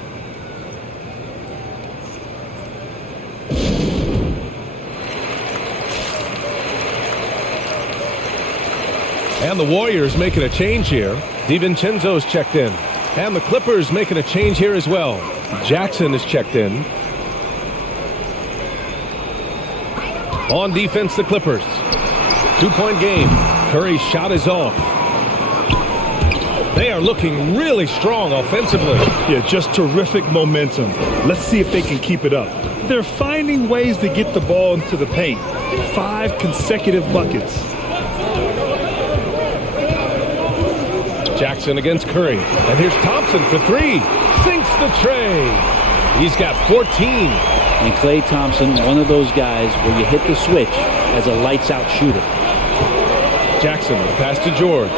And the Warriors making a change here. DiVincenzo's checked in. And the Clippers making a change here as well. Jackson is checked in. On defense, the Clippers. 2-point game. Curry's shot is off. They are looking really strong offensively. Yeah, just terrific momentum. Let's see if they can keep it up. They're finding ways to get the ball into the paint. 5 consecutive buckets. Jackson against Curry. And here's Thompson for 3. Sinks the tray. He's got 14. And Klay Thompson, one of those guys where you hit the switch as a lights-out shooter. Jackson, pass to George.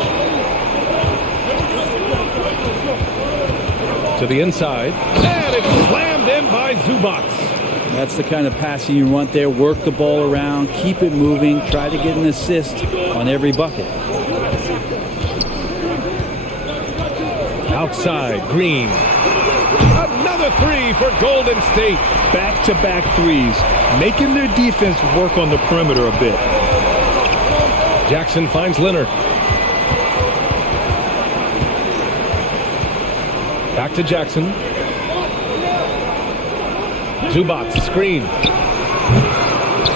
To the inside. And it's slammed in by Zubac. That's the kind of passing you want there. Work the ball around, keep it moving, try to get an assist on every bucket. Outside, Green. Another 3 for Golden State. Back-to-back threes, making their defense work on the perimeter a bit. Jackson finds Leonard. Back to Jackson. Zubac, screen.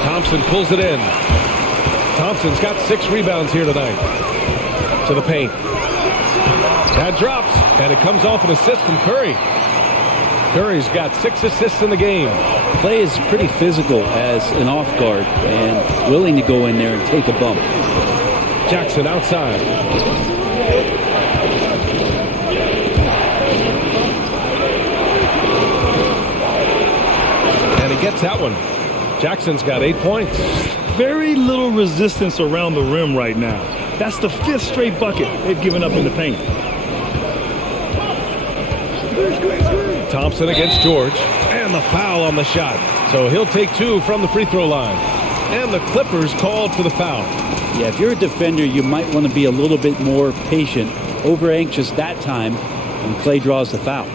Thompson pulls it in. Thompson's got 6 rebounds here tonight. To the paint. That drops, and it comes off an assist from Curry. Curry's got 6 assists in the game. Klay is pretty physical as an off guard and willing to go in there and take a bump. Jackson outside. And he gets that one. Jackson's got 8 points. Very little resistance around the rim right now. That's the 5th straight bucket they've given up in the paint. Thompson against George. And the foul on the shot. So he'll take 2 from the free throw line. And the Clippers called for the foul. Yeah, if you're a defender, you might want to be a little bit more patient, over anxious that time when Clay draws the foul.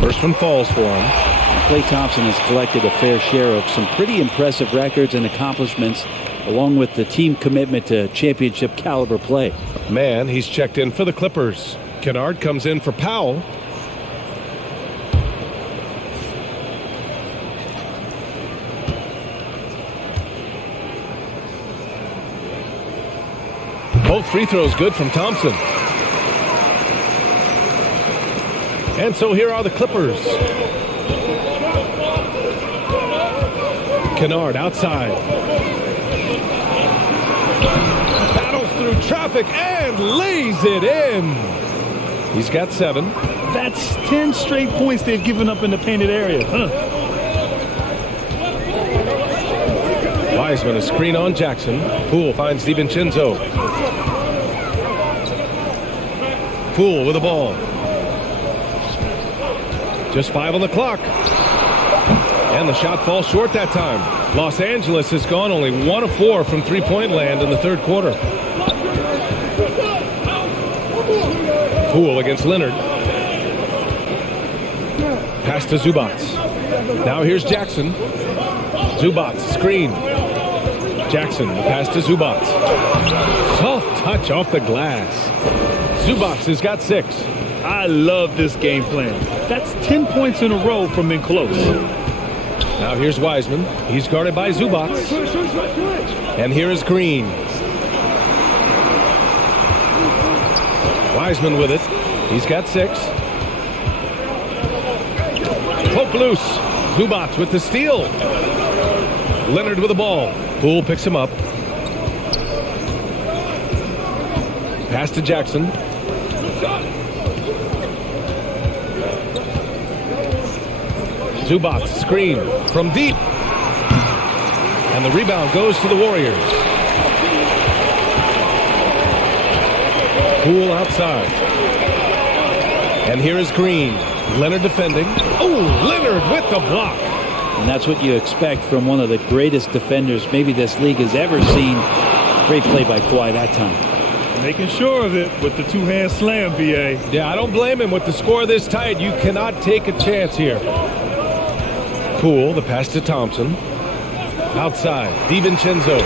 First one falls for him. Klay Thompson has collected a fair share of some pretty impressive records and accomplishments, along with the team commitment to championship caliber play. Man, he's checked in for the Clippers. Kennard comes in for Powell. Both free throws good from Thompson. And so here are the Clippers. Kennard outside. Battles through traffic and lays it in. He's got 7. That's 10 straight points they've given up in the painted area. Wiseman a screen on Jackson. Poole finds DiVincenzo. Poole with the ball. Just 5 on the clock. And the shot falls short that time. Los Angeles has gone only 1 of 4 from three-point land in the third quarter. Poole against Leonard. Pass to Zubac. Now here's Jackson. Zubac screen. Jackson, the pass to Zubac. Soft touch off the glass. Zubac has got 6. I love this game plan. That's 10 points in a row from in close. Now here's Wiseman. He's guarded by Zubac. And here is Green. Wiseman with it. He's got 6. Poke loose. Zubac with the steal. Leonard with the ball. Poole picks him up. Pass to Jackson. Zubac screen from deep. And the rebound goes to the Warriors. Poole outside. And here is Green. Leonard defending. Oh, Leonard with the block. And that's what you expect from one of the greatest defenders maybe this league has ever seen. Great play by Kawhi that time. Making sure of it with the two-hand slam, B.A. Yeah, I don't blame him. With the score this tight, you cannot take a chance here. Poole, the pass to Thompson. Outside, DiVincenzo.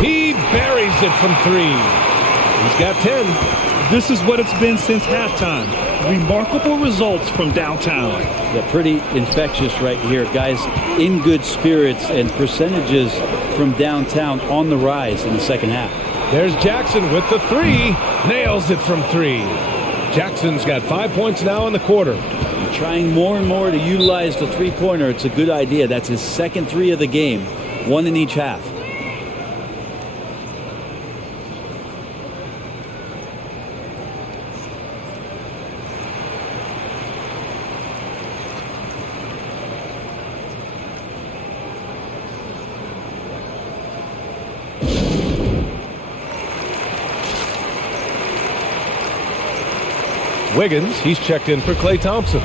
He buries it from 3. He's got 10. This is what it's been since halftime. Remarkable results from downtown. Yeah, pretty infectious right here. Guys in good spirits and percentages from downtown on the rise in the second half. There's Jackson with the 3. Nails it from 3. Jackson's got 5 points now in the quarter. Trying more and more to utilize the three-pointer. It's a good idea. That's his second 3 of the game. 1 in each half. Wiggins, he's checked in for Klay Thompson.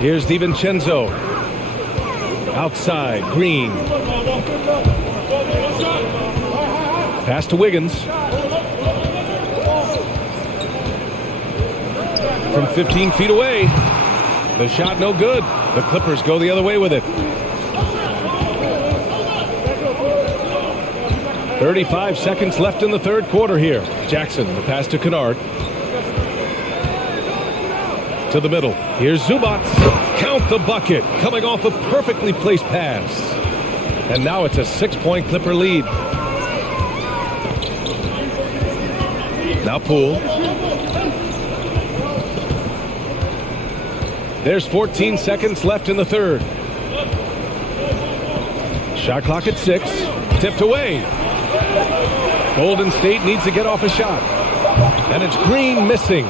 Here's DiVincenzo. Outside, Green. Pass to Wiggins. From 15 feet away. The shot no good. The Clippers go the other way with it. 35 seconds left in the third quarter here. Jackson, the pass to Kennard. To the middle. Here's Zubac. Count the bucket. Coming off a perfectly placed pass. And now it's a 6-point Clipper lead. Now Poole. There's 14 seconds left in the third. Shot clock at 6. tipped away. Golden State needs to get off a shot. And it's Green missing.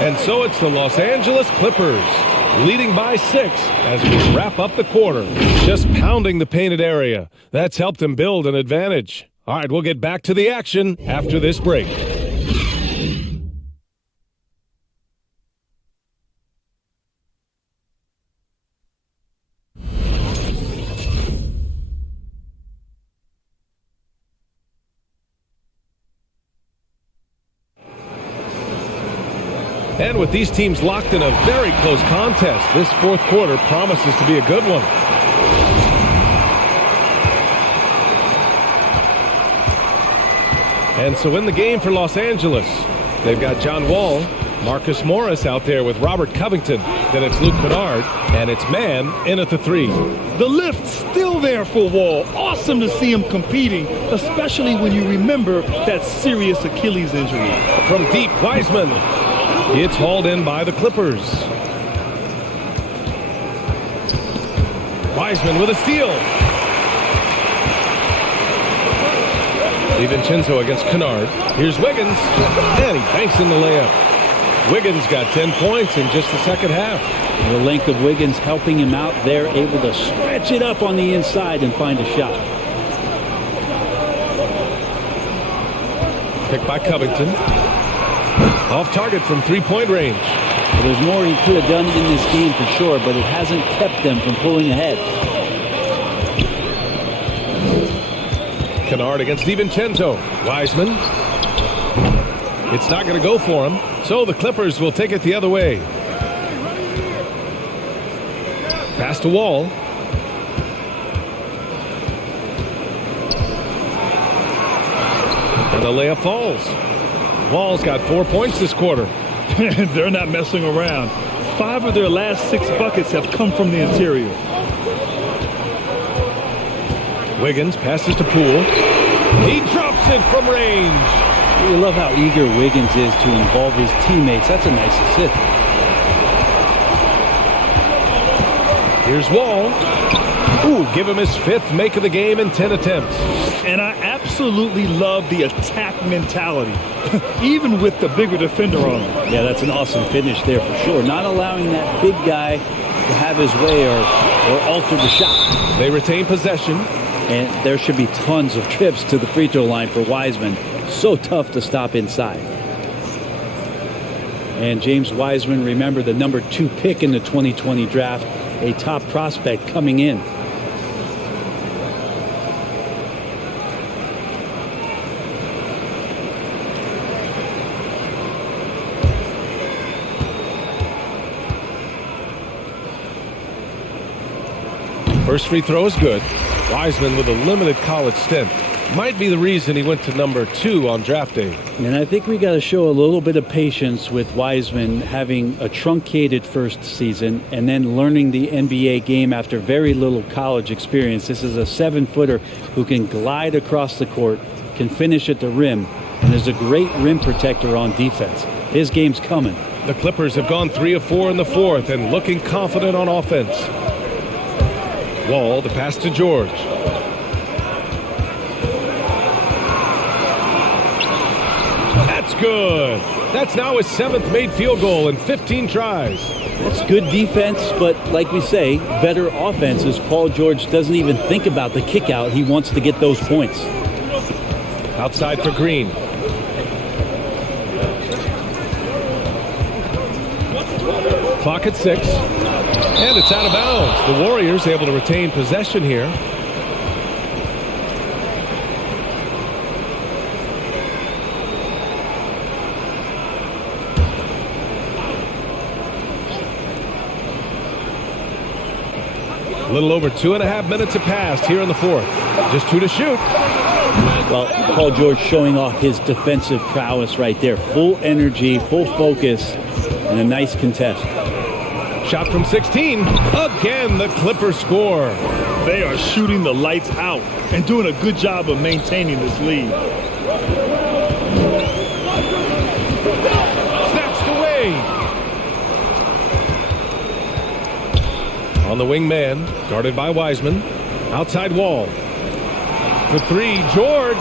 And so it's the Los Angeles Clippers leading by 6 as we wrap up the quarter. Just pounding the painted area. That's helped them build an advantage. All right, we'll get back to the action after this break. And with these teams locked in a very close contest, this fourth quarter promises to be a good one. And so in the game for Los Angeles, they've got John Wall, Marcus Morris out there with Robert Covington. Then it's Luke Kennard, and it's Man in at the 3. The lift still there for Wall. Awesome to see him competing, especially when you remember that serious Achilles injury. From deep, Wiseman. It's hauled in by the Clippers. Wiseman with a steal. DiVincenzo against Kennard. Here's Wiggins, and he banks in the layup. Wiggins got 10 points in just the second half. The length of Wiggins helping him out. They're able to stretch it up on the inside and find a shot. Picked by Covington. Off target from three-point range. Well, there's more he could have done in this game for sure, but it hasn't kept them from pulling ahead. Kennard against DiVincenzo. Wiseman. It's not going to go for him, so the Clippers will take it the other way. Pass to Wall. And the layup falls. Wall's got 4 points this quarter. They're not messing around. 5 of their last 6 buckets have come from the interior. Wiggins passes to Poole. He drops it from range. We love how eager Wiggins is to involve his teammates. That's a nice assist. Here's Wall. Ooh, give him his 5th make of the game in 10 attempts. And I absolutely love the attack mentality, even with the bigger defender on him. Yeah, that's an awesome finish there for sure. Not allowing that big guy to have his way or alter the shot. They retain possession. And there should be tons of trips to the free throw line for Wiseman. So tough to stop inside. And James Wiseman, remember, the number 2 pick in the 2020 draft, a top prospect coming in. First free throw is good. Wiseman with a limited college stint. Might be the reason he went to number 2 on draft day. And I think we got to show a little bit of patience with Wiseman having a truncated first season and then learning the NBA game after very little college experience. This is a 7-footer who can glide across the court, can finish at the rim, and is a great rim protector on defense. His game's coming. The Clippers have gone 3 of 4 in the fourth and looking confident on offense. Wall, the pass to George. That's good. That's now his 7th made field goal in 15 tries. It's good defense, but like we say, better offense as Paul George doesn't even think about the kick out. He wants to get those points. Outside for Green. Clock at 6. And it's out of bounds. The Warriors able to retain possession here. A little over 2.5 minutes have passed here in the fourth. Just 2 to shoot. Well, Paul George showing off his defensive prowess right there. Full energy, full focus, and a nice contest. Shot from 16. Again, the Clippers score. They are shooting the lights out and doing a good job of maintaining this lead. Snatched away. on the wing man, guarded by Wiseman. Outside Wall. For three, George.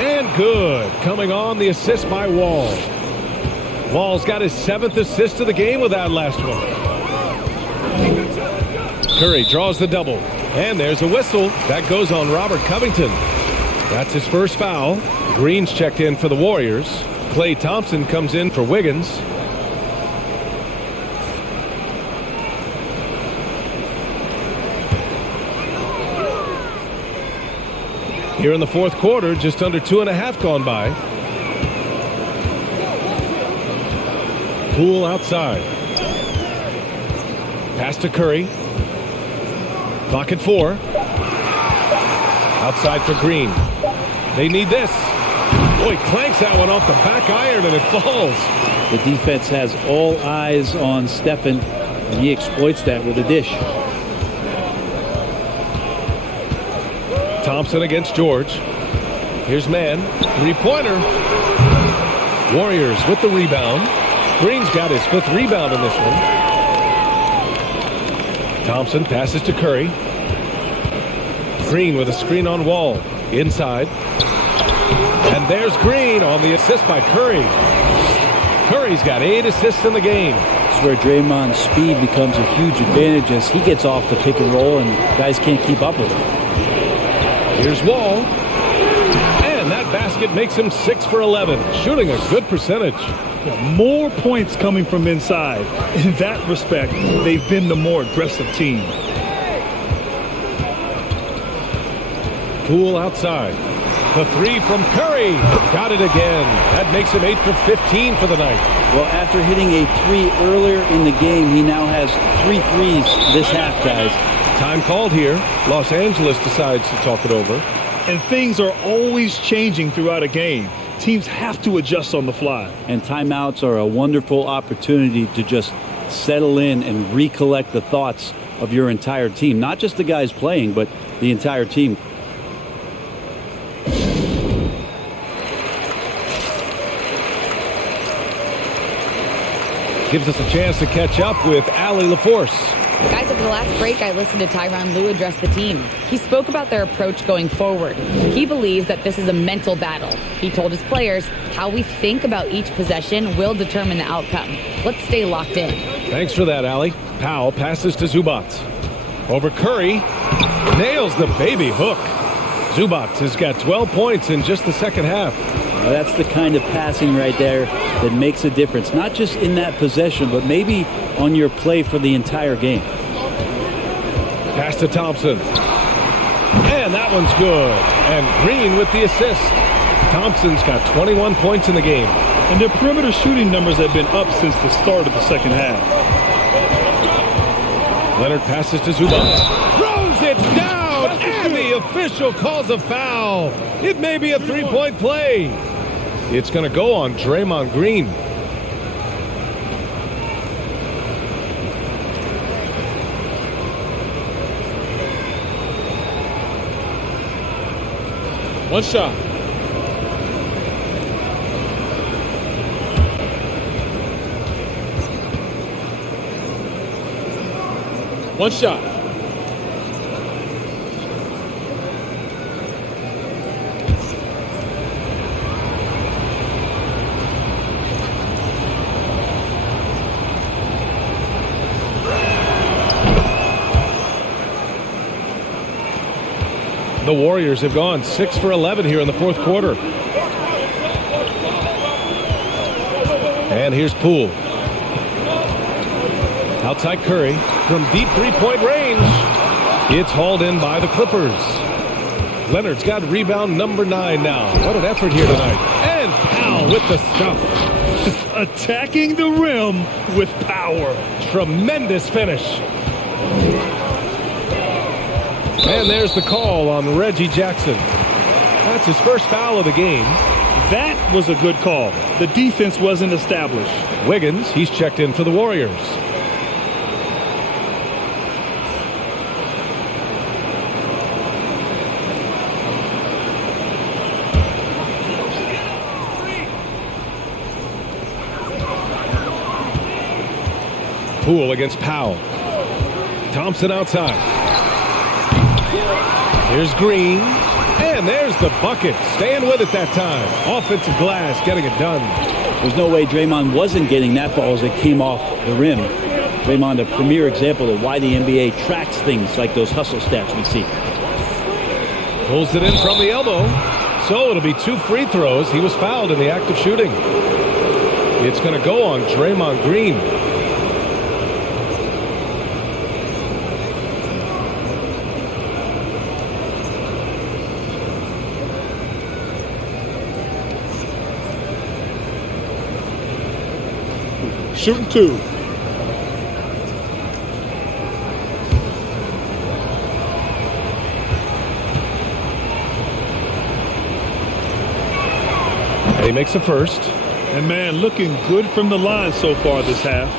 And good. Coming on the assist by Wall. Wall's got his 7th assist of the game with that last one. Curry draws the double. And there's a whistle. That goes on Robert Covington. That's his first foul. Green's checked in for the Warriors. Klay Thompson comes in for Wiggins. Here in the fourth quarter, just under 2.5 gone by. Poole outside. Pass to Curry. Clock at 4. Outside for Green. They need this. Boy, clanks that one off the back iron and it falls. The defense has all eyes on Stephen, and he exploits that with a dish. Thompson against George. Here's man. Three-pointer. Warriors with the rebound. Green's got his 5th rebound in this one. Thompson passes to Curry. Green with a screen on Wall. Inside. And there's Green on the assist by Curry. Curry's got 8 assists in the game. It's where Draymond's speed becomes a huge advantage as he gets off the pick and roll and guys can't keep up with him. Here's Wall. And that basket makes him 6 for 11, shooting a good percentage. Yeah, more points coming from inside. In that respect, they've been the more aggressive team. Poole outside. The three from Curry. Got it again. That makes him 8 for 15 for the night. Well, after hitting a 3 earlier in the game, he now has 3 threes this half, guys. Time called here. Los Angeles decides to talk it over. And things are always changing throughout a game. Teams have to adjust on the fly. And timeouts are a wonderful opportunity to just settle in and recollect the thoughts of your entire team. Not just the guys playing, but the entire team. Gives us a chance to catch up with Allie LaForce. Guys, over the last break, I listened to Tyronn Lue address the team. He spoke about their approach going forward. He believes that this is a mental battle. He told his players how we think about each possession will determine the outcome. Let's stay locked in. Thanks for that, Allie. Powell passes to Zubac. Over Curry. Nails the baby hook. Zubac has got 12 points in just the second half. Now that's the kind of passing right there that makes a difference. Not just in that possession, but maybe on your play for the entire game. Pass to Thompson. And that one's good. And Green with the assist. Thompson's got 21 points in the game. And their perimeter shooting numbers have been up since the start of the second half. Leonard passes to Zubac. Throws it down. And the official calls a foul. It may be a three-point play. It's going to go on Draymond Green. One shot. One shot. The Warriors have gone 6 for 11 here in the fourth quarter. And here's Poole. Outside Curry from deep three-point range. It's hauled in by the Clippers. Leonard's got rebound number 9 now. What an effort here tonight. And Powell with the stuff. Attacking the rim with power. Tremendous finish. And there's the call on Reggie Jackson. That's his first foul of the game. That was a good call. The defense wasn't established. Wiggins, he's checked in for the Warriors. Poole against Powell. Thompson outside. Here's Green. And there's the bucket. Staying with it that time. Offensive glass getting it done. There's no way Draymond wasn't getting that ball as it came off the rim. Draymond, a premier example of why the NBA tracks things like those hustle stats we see. Pulls it in from the elbow. So it'll be 2 free throws. He was fouled in the act of shooting. It's going to go on Draymond Green. Shooting 2. And he makes the first. And man, looking good from the line so far this half.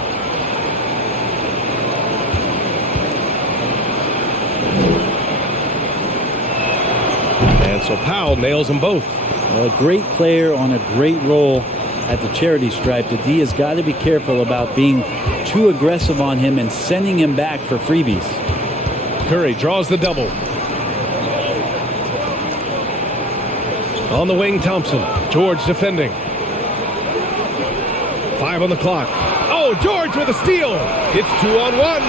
And so Powell nails them both. A great player on a great role at the charity stripe. The D has got to be careful about being too aggressive on him and sending him back for freebies. Curry draws the double. On the wing, Thompson. George defending. 5 on the clock. Oh, George with a steal. It's 2-on-1.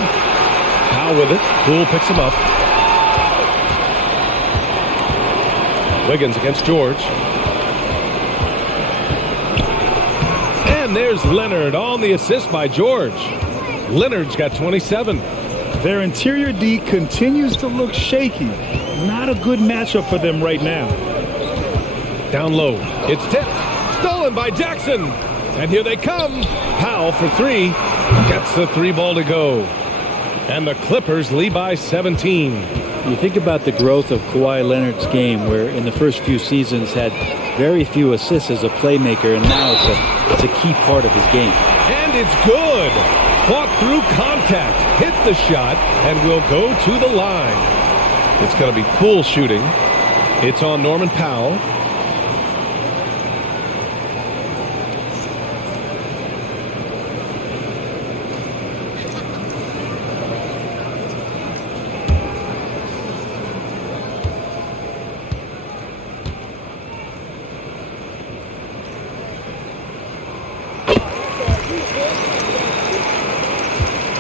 Powell with it. Poole picks him up. Wiggins against George. And there's Leonard on the assist by George. Leonard's got 27. Their interior D continues to look shaky. Not a good matchup for them right now. Down low. It's tipped. Stolen by Jackson. And here they come. Powell for 3. Gets the 3 ball to go. And the Clippers lead by 17. You think about the growth of Kawhi Leonard's game, where in the first few seasons had very few assists as a playmaker, and now it's a key part of his game. And it's good. Fought through contact. Hit the shot. And will go to the line. It's going to be Poole shooting. It's on Norman Powell.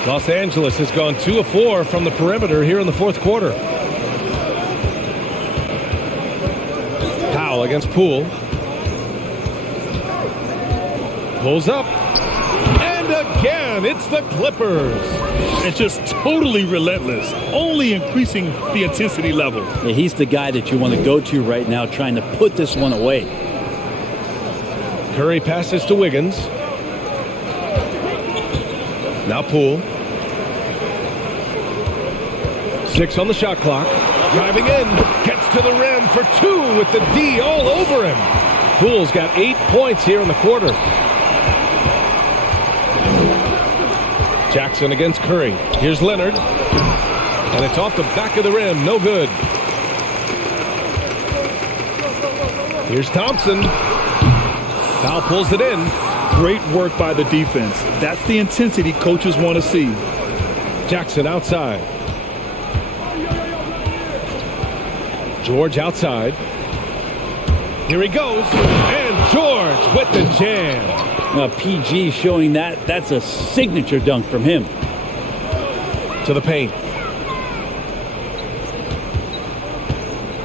Los Angeles has gone 2 of 4 from the perimeter here in the fourth quarter. Powell against Poole. Pulls up. And again, it's the Clippers. It's just totally relentless, only increasing the intensity level. Yeah, he's the guy that you want to go to right now, trying to put this one away. Curry passes to Wiggins. Now Poole. 6 on the shot clock. Driving in. Gets to the rim for 2 with the D all over him. Poole's got 8 points here in the quarter. Jackson against Curry. Here's Leonard. And it's off the back of the rim. No good. Here's Thompson. Foul pulls it in. Great work by the defense. That's the intensity coaches want to see. Jackson outside. George outside. Here he goes. And George with the jam. PG showing that's a signature dunk from him. To the paint.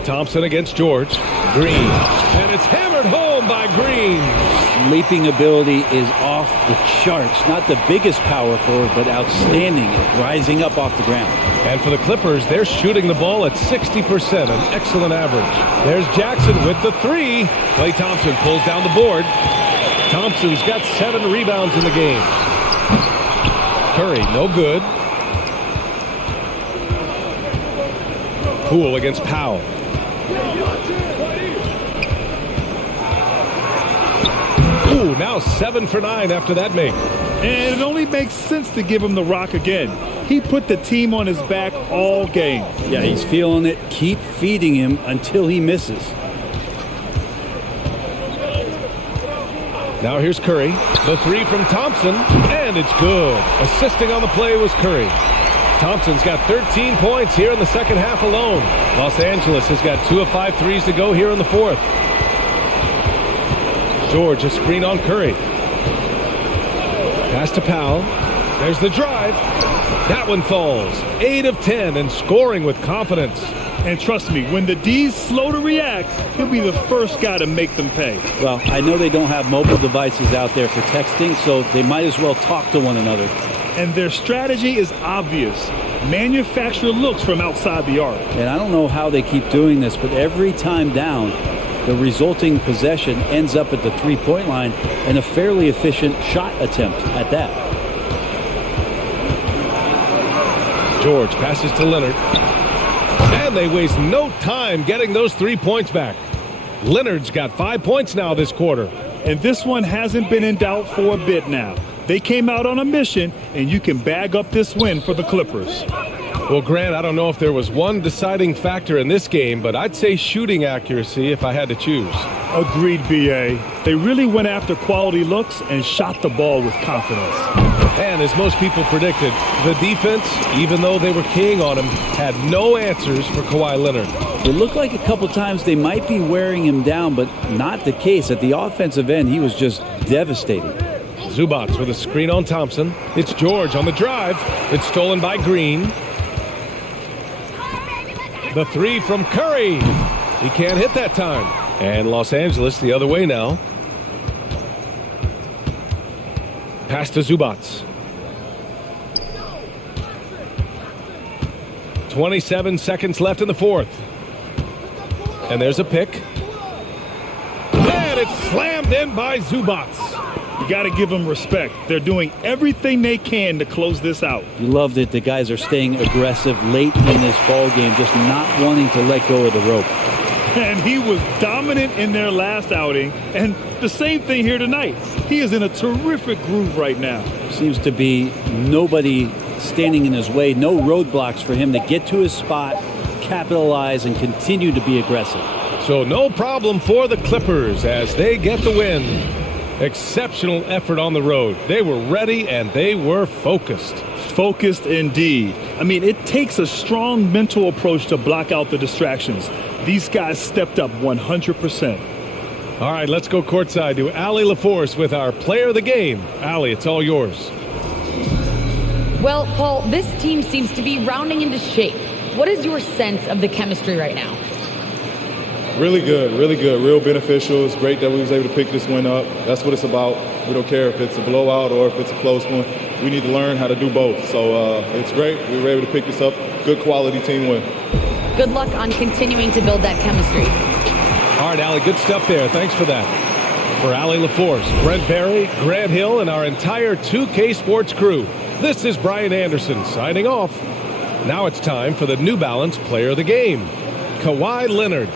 Thompson against George. Green. And it's hammered home by Green. Leaping ability is off the charts. Not the biggest power forward, but outstanding at rising up off the ground. And for the Clippers, they're shooting the ball at 60%, an excellent average. There's Jackson with the 3. Klay Thompson pulls down the board. Thompson's got 7 rebounds in the game. Curry, no good. Poole against Powell. Ooh, now 7 for 9 after that make. And it only makes sense to give him the rock again. He put the team on his back all game. Yeah, he's feeling it. Keep feeding him until he misses. Now here's Curry. The 3 from Thompson. And it's good. Assisting on the play was Curry. Thompson's got 13 points here in the second half alone. Los Angeles has got 2 of 5 threes to go here in the fourth. George, a screen on Curry. Pass to Powell. There's the drive. That one falls. 8 of 10 and scoring with confidence. And trust me, when the D's slow to react, he'll be the first guy to make them pay. Well, I know they don't have mobile devices out there for texting, so they might as well talk to one another. And their strategy is obvious. Manufacture looks from outside the arc. And I don't know how they keep doing this, but every time down, the resulting possession ends up at the three-point line and a fairly efficient shot attempt at that. George passes to Leonard. And they waste no time getting those 3 points back. Leonard's got 5 points now this quarter. And this one hasn't been in doubt for a bit now. They came out on a mission, and you can bag up this win for the Clippers. Well, Grant, I don't know if there was one deciding factor in this game, but I'd say shooting accuracy if I had to choose. Agreed, B.A. They really went after quality looks and shot the ball with confidence. And as most people predicted, the defense, even though they were keying on him, had no answers for Kawhi Leonard. It looked like a couple times they might be wearing him down, but not the case. At the offensive end, he was just devastating. Zubac with a screen on Thompson. It's George on the drive. It's stolen by Green. The three from Curry. He can't hit that time. And Los Angeles the other way now. Pass to Zubac. 27 seconds left in the fourth. And there's a pick. And it's slammed in by Zubac. You got to give them respect. They're doing everything they can to close this out. You love that the guys are staying aggressive late in this ball game, just not wanting to let go of the rope. And he was dominant in their last outing. And the same thing here tonight. He is in a terrific groove right now. Seems to be nobody standing in his way, no roadblocks for him to get to his spot, capitalize, and continue to be aggressive. So no problem for the Clippers as they get the win. Exceptional effort on the road. They were ready and they were focused. Focused indeed. I mean, it takes a strong mental approach to block out the distractions. These guys stepped up 100%. All right, let's go courtside to Allie LaForce with our player of the game. Allie, it's all yours. Well, Paul, this team seems to be rounding into shape. What is your sense of the chemistry right now? Really good, real beneficial. It's great that we was able to pick this win up. That's what it's about. We don't care if it's a blowout or if it's a close one. We need to learn how to do both. So it's great. We were able to pick this up. Good quality team win. Good luck on continuing to build that chemistry. All right, Allie, good stuff there. Thanks for that. For Allie LaForce, Brent Barry, Grant Hill, and our entire 2K Sports crew, this is Brian Anderson signing off. Now it's time for the New Balance Player of the Game, Kawhi Leonard.